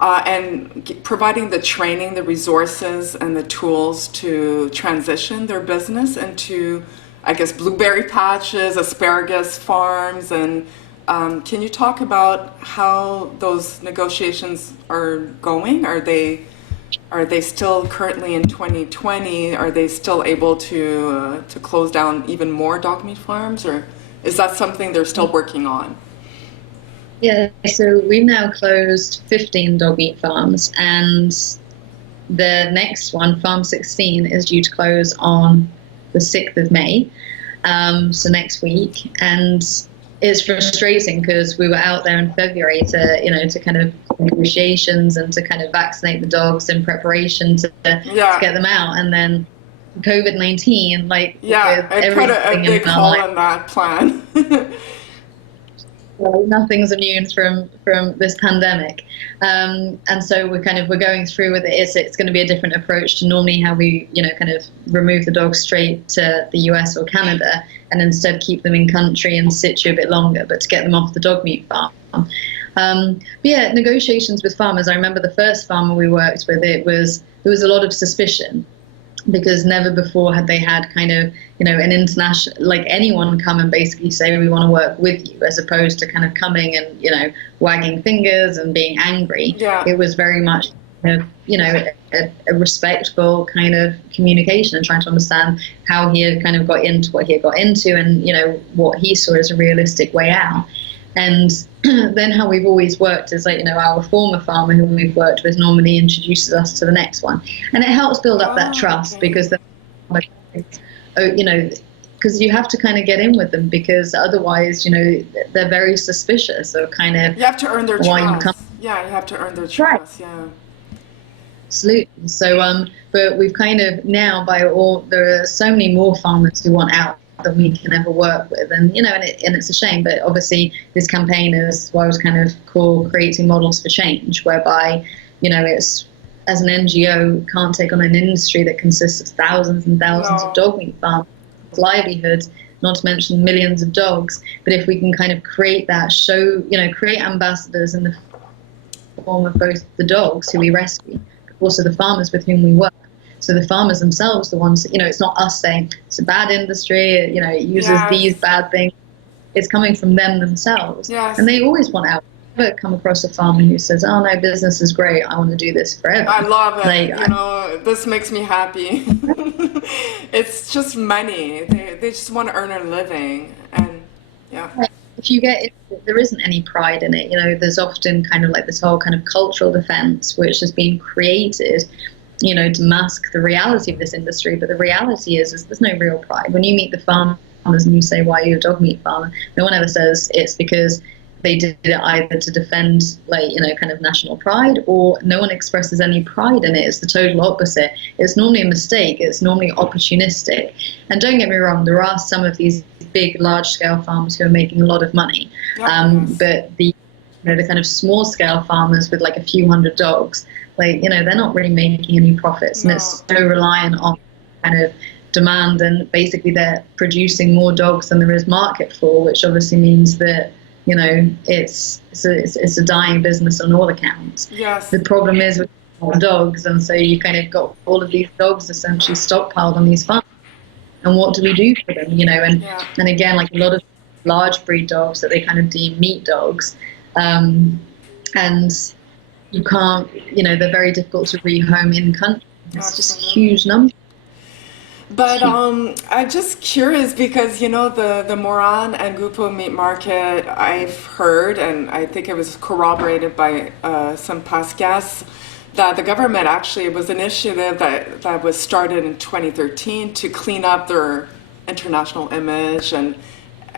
And providing the training, the resources, and the tools to transition their business into, I guess, blueberry patches, asparagus farms, and can you talk about how those negotiations are going? Are they are they still currently in 2020? Are they still able to close down even more dog meat farms, or is that something they're still working on? Yeah, so we've now closed 15 dog meat farms, and the next one, Farm 16, is due to close on the 6th of May, so next week. And it's frustrating because we were out there in February to kind of negotiations and to kind of vaccinate the dogs in preparation to get them out, and then COVID-19, I put a big hole in that plan. Nothing's immune from this pandemic, and so we're going through with it. It's going to be a different approach to normally how we kind of remove the dogs straight to the US or Canada, and instead keep them in country in situ a bit longer, but to get them off the dog meat farm. But yeah, negotiations with farmers. I remember the first farmer we worked with. There was a lot of suspicion, because never before had they had kind of, an international, like anyone come and basically say, we want to work with you, as opposed to kind of coming and, wagging fingers and being angry. Yeah. It was very much, a respectful kind of communication and trying to understand how he had kind of got into what he had got into, and, what he saw as a realistic way out. And then how we've always worked is our former farmer who we've worked with normally introduces us to the next one. And it helps build up that trust, because, because you have to kind of get in with them, because otherwise, they're very suspicious of kind of... You have to earn their trust. You have to earn their trust, right. Yeah. Absolutely. So, but we've kind of now, there are so many more farmers who want out than we can ever work with, and and it's a shame, but obviously this campaign is what I was kind of call creating models for change, whereby it's, as an NGO, can't take on an industry that consists of thousands and thousands of dog meat farms, livelihoods, not to mention millions of dogs. But if we can kind of create that create ambassadors in the form of both the dogs who we rescue, but also the farmers with whom we work. So the farmers themselves, the ones, it's not us saying it's a bad industry, it uses these bad things. It's coming from them themselves. Yes. And they always want out. I've never come across a farmer who says, oh no, business is great, I want to do this forever. I love it. This makes me happy. It's just money. They just want to earn a living. And if you get it, there isn't any pride in it. There's often kind of like this whole kind of cultural defense, which has been created to mask the reality of this industry. But the reality is there's no real pride. When you meet the farmers and you say, why are you a dog meat farmer? No one ever says it's because they did it either to defend, kind of national pride, or no one expresses any pride in it. It's the total opposite. It's normally a mistake. It's normally opportunistic. And don't get me wrong, there are some of these big, large-scale farmers who are making a lot of money. But the kind of small-scale farmers with like a few hundred dogs, they're not really making any profits, and it's so reliant on kind of demand, and basically they're producing more dogs than there is market for, which obviously means that it's a dying business on all accounts. Yes. The problem is with dogs, and so you kind of got all of these dogs essentially stockpiled on these farms, and what do we do for them? And again, like a lot of large breed dogs that they kind of deem meat dogs, and you can't, they're very difficult to rehome in country. It's just huge numbers. But I'm just curious, because the Moran and Gupo meat market, I've heard, and I think it was corroborated by some past guests, that the government actually was an initiative that was started in 2013 to clean up their international image and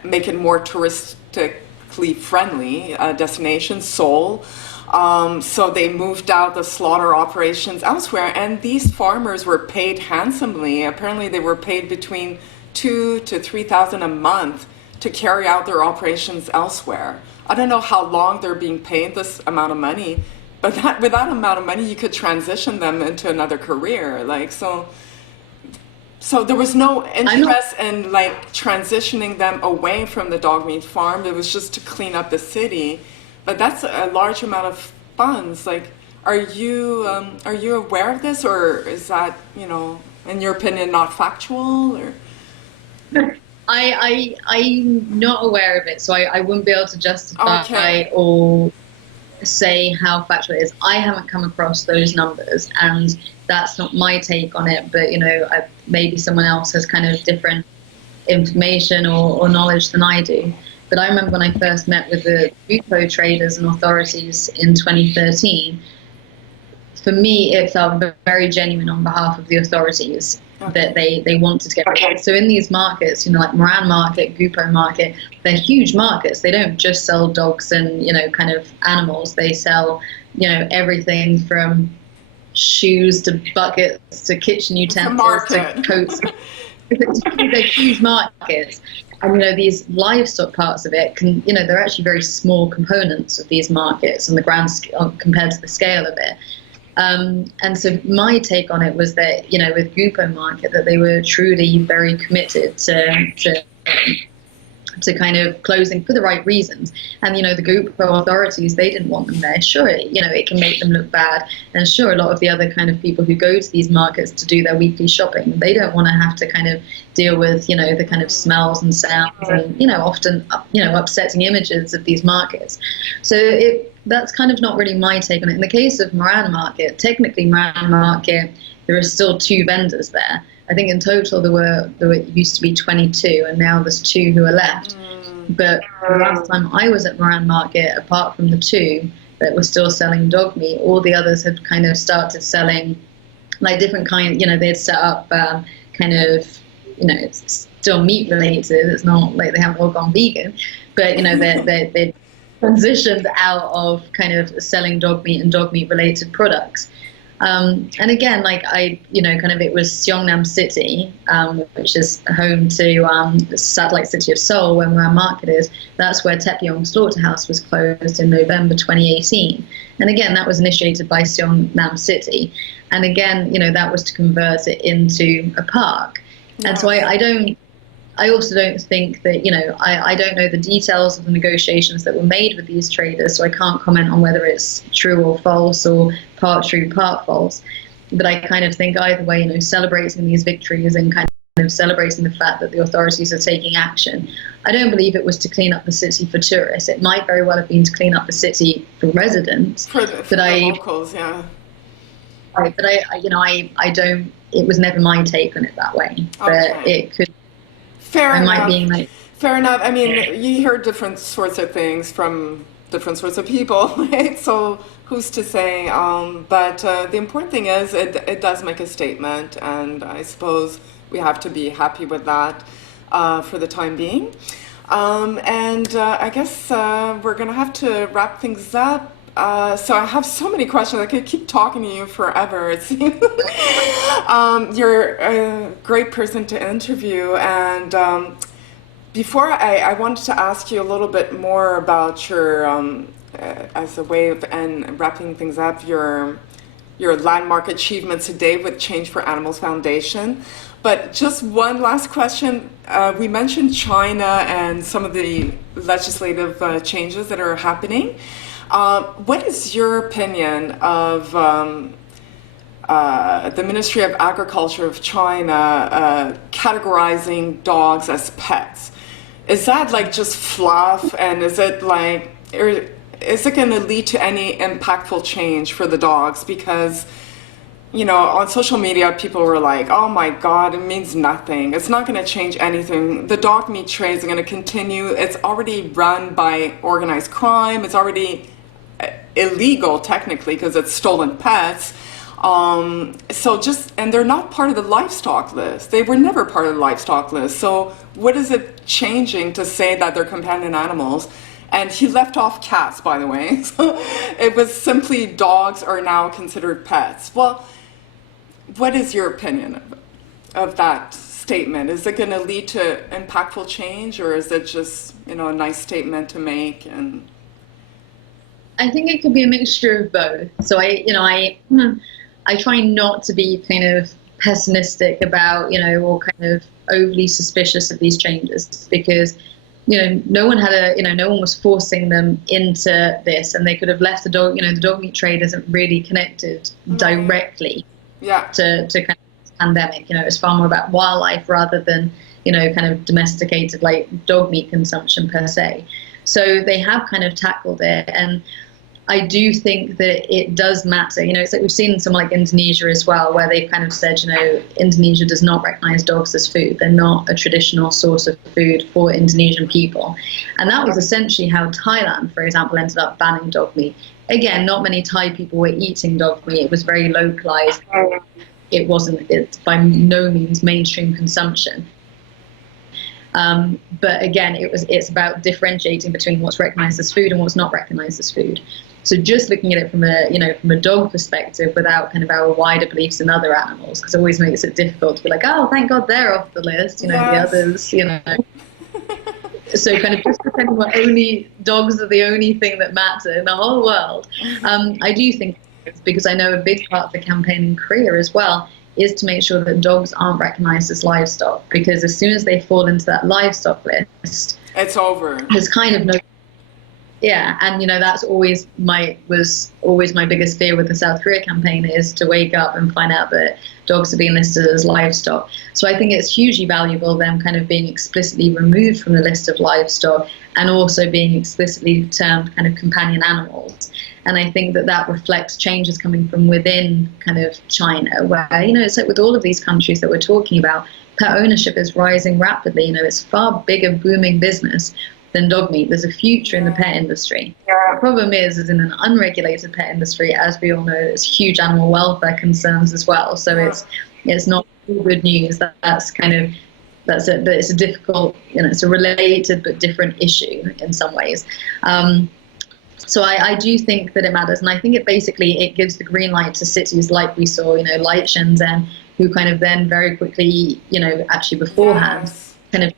make it more touristically friendly destination, Seoul. So they moved out the slaughter operations elsewhere, and these farmers were paid handsomely. Apparently they were paid between $2,000 to $3,000 a month to carry out their operations elsewhere. I don't know how long they're being paid this amount of money, but with that amount of money you could transition them into another career. So there was no interest in transitioning them away from the dog meat farm. It was just to clean up the city. But that's a large amount of funds. Are you aware of this, or is that, in your opinion, not factual? Or I'm not aware of it, so I wouldn't be able to justify or say how factual it is. I haven't come across those numbers, and that's not my take on it, but maybe someone else has kind of different information or knowledge than I do. But I remember when I first met with the Grupo traders and authorities in 2013, for me it felt very genuine on behalf of the authorities that they wanted to get rid of it. So in these markets, like Moran Market, Grupo Market, they're huge markets. They don't just sell dogs and kind of animals. They sell everything from shoes to buckets to kitchen utensils to coats. They're huge markets. And these livestock parts of it can, they're actually very small components of these markets on the grand scale compared to the scale of it. And so my take on it was that, with Grupo Market, that they were truly very committed to kind of closing for the right reasons. And, the Grupo authorities, they didn't want them there. Sure, it can make them look bad. And sure, a lot of the other kind of people who go to these markets to do their weekly shopping, they don't want to have to kind of deal with, the kind of smells and sounds and, often, upsetting images of these markets. So that's kind of not really my take on it. In the case of Moran Market, technically Moran Market, there are still 2 vendors there. I think in total there used to be 22, and now there's 2 who are left. But the last time I was at Moran Market, apart from the 2 that were still selling dog meat, all the others had kind of started selling like different kind. They'd set up kind of it's still meat related. It's not like they haven't all gone vegan, but they transitioned out of kind of selling dog meat and dog meat related products. And again, it was Seongnam City, which is home to the satellite city of Seoul, where Moran Market is. That's where Taepyeong Slaughterhouse was closed in November 2018. And again, that was initiated by Seongnam City. And again, that was to convert it into a park. And so I also don't think that, I don't know the details of the negotiations that were made with these traders, so I can't comment on whether it's true or false or part true, part false. But I kind of think either way, celebrating these victories and kind of celebrating the fact that the authorities are taking action. I don't believe it was to clean up the city for tourists. It might very well have been to clean up the city for residents. For the locals, yeah. Right, but I don't, it was never my take on it that way. But it could. Fair enough. Fair enough. I mean, you hear different sorts of things from different sorts of people, right? So who's to say? But the important thing is it does make a statement, and I suppose we have to be happy with that for the time being. And I guess we're going to have to wrap things up. So I have so many questions. I could keep talking to you forever, it seems. You're a great person to interview. And before I wanted to ask you a little bit more about your, as a way of wrapping things up, your landmark achievements today with Change for Animals Foundation. But just one last question. We mentioned China and some of the legislative changes that are happening. What is your opinion of the Ministry of Agriculture of China categorizing dogs as pets? Is that like just fluff, and is it like, or is it going to lead to any impactful change for the dogs? Because, on social media, people were like, oh my God, it means nothing. It's not going to change anything. The dog meat trade is going to continue. It's already run by organized crime. It's already illegal technically because it's stolen pets. And they're not part of the livestock list. They were never part of the livestock list. So what is it changing to say that they're companion animals? And he left off cats, by the way. So it was simply dogs are now considered pets. Well, what is your opinion of that statement? Is it going to lead to impactful change, or is it just, a nice statement to make? And I think it could be a mixture of both. So I try not to be kind of pessimistic about, or kind of overly suspicious of these changes, because, no one was forcing them into this, and they could have left the dog, the dog meat trade isn't really connected directly to kind of this pandemic. It's far more about wildlife rather than, kind of domesticated like dog meat consumption per se. So they have kind of tackled it, and I do think that it does matter. It's like we've seen some like Indonesia as well, where they've kind of said, Indonesia does not recognize dogs as food. They're not a traditional source of food for Indonesian people. And that was essentially how Thailand, for example, ended up banning dog meat. Again, not many Thai people were eating dog meat. It was very localized. It's by no means mainstream consumption. But again, it's about differentiating between what's recognized as food and what's not recognized as food. So just looking at it from a dog perspective without kind of our wider beliefs in other animals, because it always makes it difficult to be like, oh, thank God they're off the list, the others, So kind of just pretending that only dogs are the only thing that matter in the whole world. I do think it's because I know a big part of the campaign in Korea as well is to make sure that dogs aren't recognized as livestock, because as soon as they fall into that livestock list, it's over. There's kind of no. Yeah, and that's was always my biggest fear with the South Korea campaign, is to wake up and find out that dogs are being listed as livestock. So I think it's hugely valuable them kind of being explicitly removed from the list of livestock and also being explicitly termed kind of companion animals. And I think that reflects changes coming from within kind of China, where, it's like with all of these countries that we're talking about, pet ownership is rising rapidly. It's far bigger booming business than dog meat. There's a future in the pet industry. The problem is in an unregulated pet industry, as we all know, there's huge animal welfare concerns as well. So it's not good news. It's a difficult, it's a related but different issue in some ways. So I do think that it matters, and I think it gives the green light to cities like we saw, like Shenzhen, who kind of then very quickly, actually beforehand, kind of.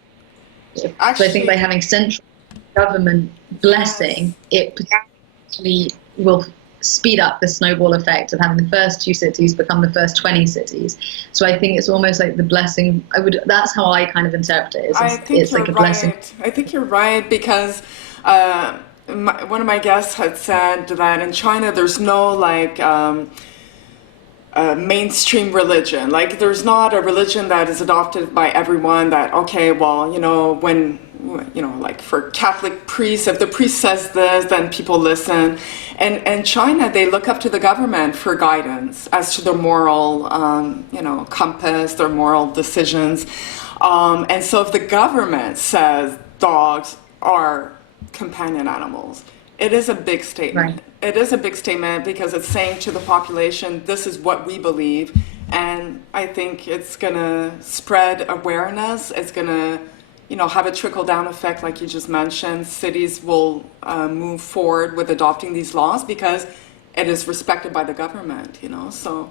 So I think by having central government blessing, it potentially will speed up the snowball effect of having the first 2 cities become the first 20 cities. So I think it's almost like the blessing. That's how I kind of interpret it. It's like a blessing. I think you're right, because one of my guests had said that in China there's no mainstream religion. Like, there's not a religion that is adopted by everyone that, okay, well, when, like for Catholic priests, if the priest says this, then people listen. And China, they look up to the government for guidance as to their moral, compass, their moral decisions. And so if the government says dogs are companion animals, it is a big statement. Right. It is a big statement because it's saying to the population, this is what we believe. And I think it's going to spread awareness. It's going to, have a trickle-down effect, like you just mentioned. Cities will move forward with adopting these laws because it is respected by the government, So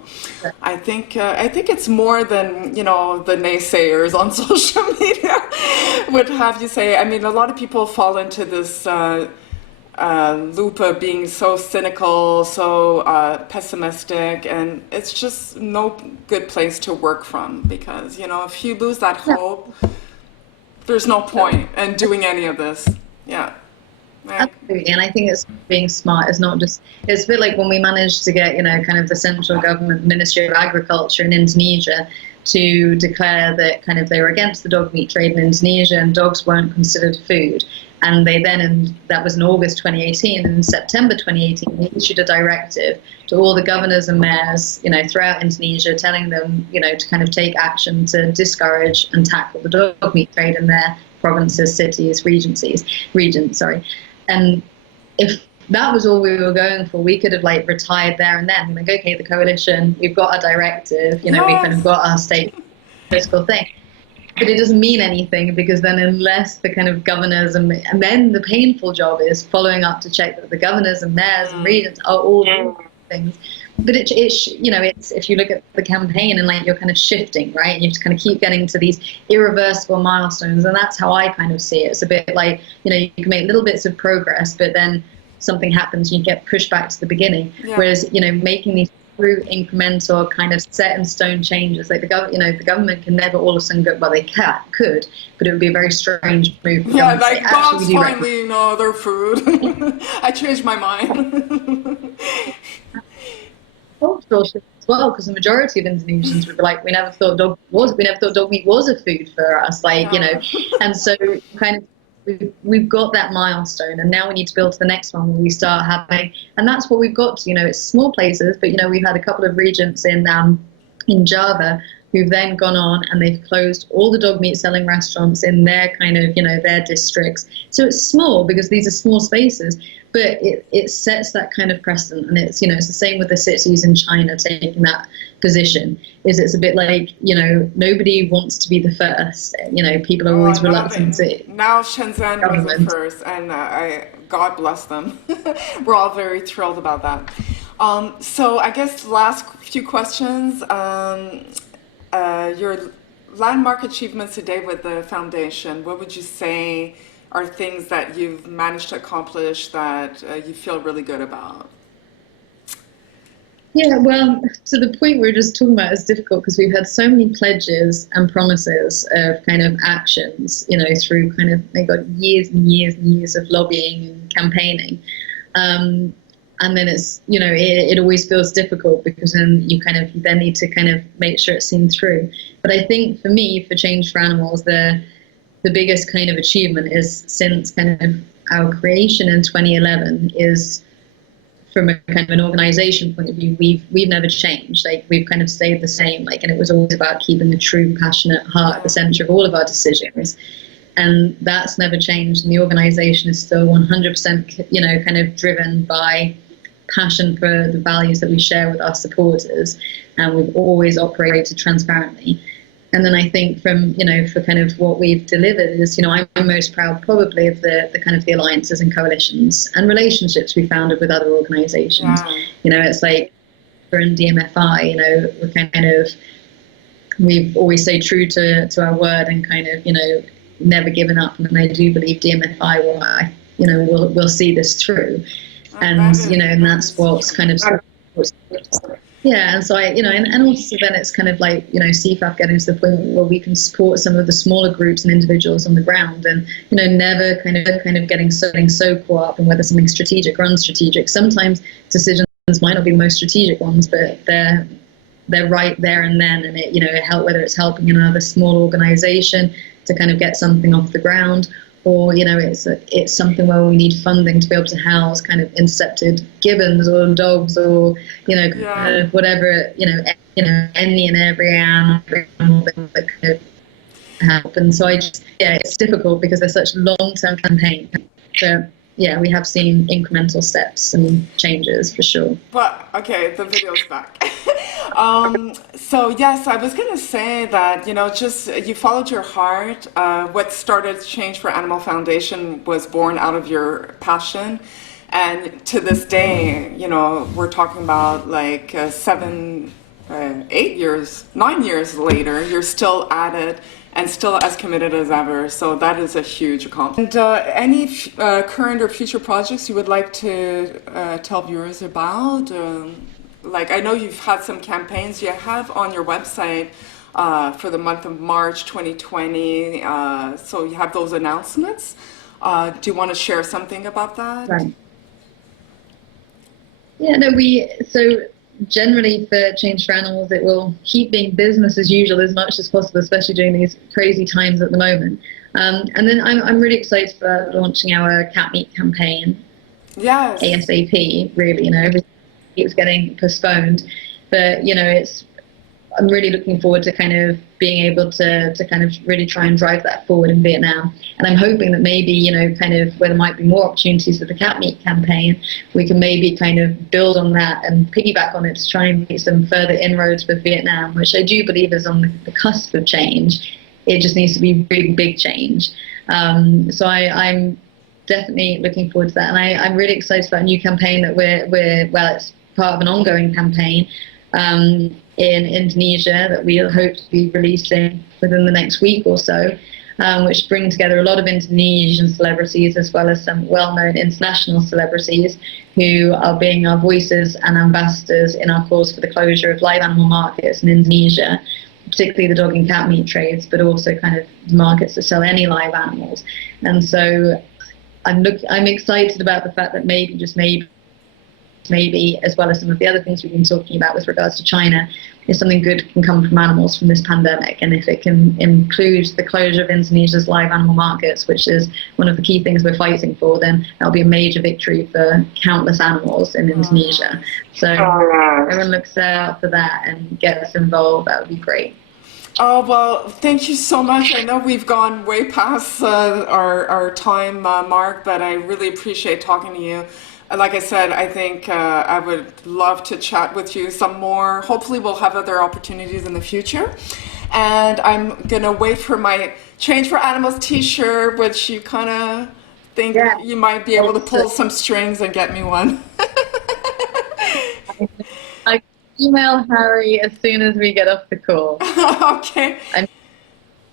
I think it's more than, the naysayers on social media would have you say. I mean, a lot of people fall into this loop of being so cynical, so pessimistic, and it's just no good place to work from, because, if you lose that hope, there's no point in doing any of this. Yeah. Absolutely, and I think it's being smart. It's not just. It's a bit like when we managed to get, kind of the central government Ministry of Agriculture in Indonesia to declare that kind of they were against the dog meat trade in Indonesia and dogs weren't considered food. And they then, that was in August 2018, and in September 2018, they issued a directive to all the governors and mayors, throughout Indonesia, telling them, to kind of take action to discourage and tackle the dog meat trade in their provinces, cities, regions. And if that was all we were going for, we could have retired there and then. Okay, the coalition, we've got our directive, we've kind of got our state fiscal thing. But it doesn't mean anything, because then unless the kind of governors and then the painful job is following up to check that the governors and mayors and regions are all doing things. But it's if you look at the campaign and you're kind of shifting, right? And you have to kind of keep getting to these irreversible milestones, and that's how I kind of see it. It's a bit like, you can make little bits of progress, but then something happens and you get pushed back to the beginning. Yeah. Whereas, making these through incremental kind of set in stone changes, like the government can never all of a sudden go, well, they could, but it would be a very strange move. Yeah, like dogs finally know their food. I changed my mind. Cultural shift as well, because the majority of Indonesians would be like, we never thought dog meat was a food for us, and so kind of we've got that milestone, and now we need to build to the next one where we start having, and that's what we've got to, it's small places, but we've had a couple of regents in Java who've then gone on and they've closed all the dog meat selling restaurants in their kind of, their districts. So it's small because these are small spaces, but it sets that kind of precedent. And it's, it's the same with the cities in China taking that position. It's a bit like, nobody wants to be the first. People are always reluctant to. Now Shenzhen was the first, and God bless them. We're all very thrilled about that. So I guess last few questions. Your landmark achievements today with the foundation, what would you say are things that you've managed to accomplish that you feel really good about? Yeah, well, to the point we were just talking about is difficult because we've had so many pledges and promises of kind of actions, through kind of, they got years and years and years of lobbying and campaigning. And then it's, it always feels difficult because then you then need to kind of make sure it's seen through. But I think for me, for Change for Animals, the biggest kind of achievement is since kind of our creation in 2011 is from a kind of an organization point of view, we've never changed. Like we've kind of stayed the same, and it was always about keeping the true passionate heart at the center of all of our decisions. And that's never changed. And the organization is still 100%, kind of driven by passion for the values that we share with our supporters, and we've always operated transparently. And then I think from, for kind of what we've delivered is, I'm most proud probably of the kind of the alliances and coalitions and relationships we founded with other organizations. Wow. It's like we're in DMFI, we're kind of, we've always stayed true to our word and kind of, never given up. And I do believe DMFI will see this through. And, and that's what's kind of, yeah. And so and also then it's kind of like, CFAP getting to the point where we can support some of the smaller groups and individuals on the ground and, never kind of getting so caught up in whether something's strategic or unstrategic. Sometimes decisions might not be the most strategic ones, but they're right there and then. And it help, whether it's helping another small organization to kind of get something off the ground, or it's something where we need funding to be able to house kind of intercepted gibbons or dogs or whatever any and every animal that could help. And so it's difficult because there's such a long-term campaign. So we have seen incremental steps and changes for sure. But okay, the video's back. So yes, I was gonna say that just you followed your heart. What started Change for Animal Foundation was born out of your passion, and to this day, we're talking about like 7, 8 years, 9 years later, you're still at it and still as committed as ever. So that is a huge accomplishment. And any current or future projects you would like to tell viewers about? Like I know you've had some campaigns you have on your website for the month of March 2020. So you have those announcements. Do you want to share something about that? Right. Yeah, no, so generally for Change for Animals, it will keep being business as usual as much as possible, especially during these crazy times at the moment. And then I'm really excited for launching our cat meat campaign. Yes. ASAP, really, everything keeps getting postponed. But, I'm really looking forward to kind of being able to kind of really try and drive that forward in Vietnam. And I'm hoping that maybe, kind of where there might be more opportunities with the cat meat campaign, we can maybe kind of build on that and piggyback on it to try and make some further inroads with Vietnam, which I do believe is on the cusp of change. It just needs to be really big change. So I'm definitely looking forward to that. And I'm really excited about a new campaign that it's part of an ongoing campaign in Indonesia that we'll hope to be releasing within the next week or so, which bring together a lot of Indonesian celebrities as well as some well-known international celebrities who are being our voices and ambassadors in our cause for the closure of live animal markets in Indonesia, particularly the dog and cat meat trades, but also kind of markets that sell any live animals. And so I'm excited about the fact that maybe, just maybe, maybe, as well as some of the other things we've been talking about with regards to China, if something good can come from animals from this pandemic, and if it can include the closure of Indonesia's live animal markets, which is one of the key things we're fighting for, then that'll be a major victory for countless animals in Indonesia. So everyone looks out for that and get us involved. That would be great. Oh, well, thank you so much. I know we've gone way past our time mark, but I really appreciate talking to you. Like I said, I think I would love to chat with you some more. Hopefully we'll have other opportunities in the future. And I'm going to wait for my Change for Animals t-shirt, which you kind of think you might be able to pull some strings and get me one. I email Harry as soon as we get off the call. Okay.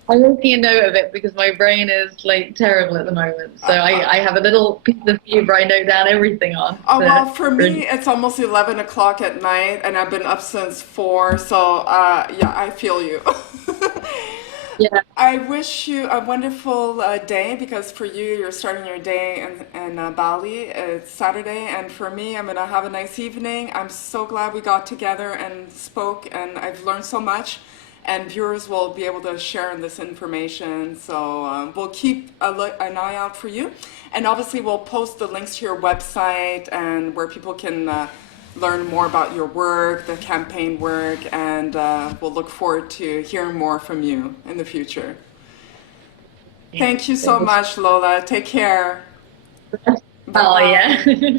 I'm making a note of it because my brain is like terrible at the moment. So I have a little piece of paper I note down everything on. Oh, well, for me, it's almost 11 o'clock at night, and I've been up since 4. So, yeah, I feel you. Yeah. I wish you a wonderful day, because for you, you're starting your day in Bali. It's Saturday, and for me, I'm going to have a nice evening. I'm so glad we got together and spoke, and I've learned so much. And viewers will be able to share in this information. So we'll keep an eye out for you. And obviously we'll post the links to your website and where people can learn more about your work, the campaign work, and we'll look forward to hearing more from you in the future. Thank you so much, Lola. Take care. Oh, yeah.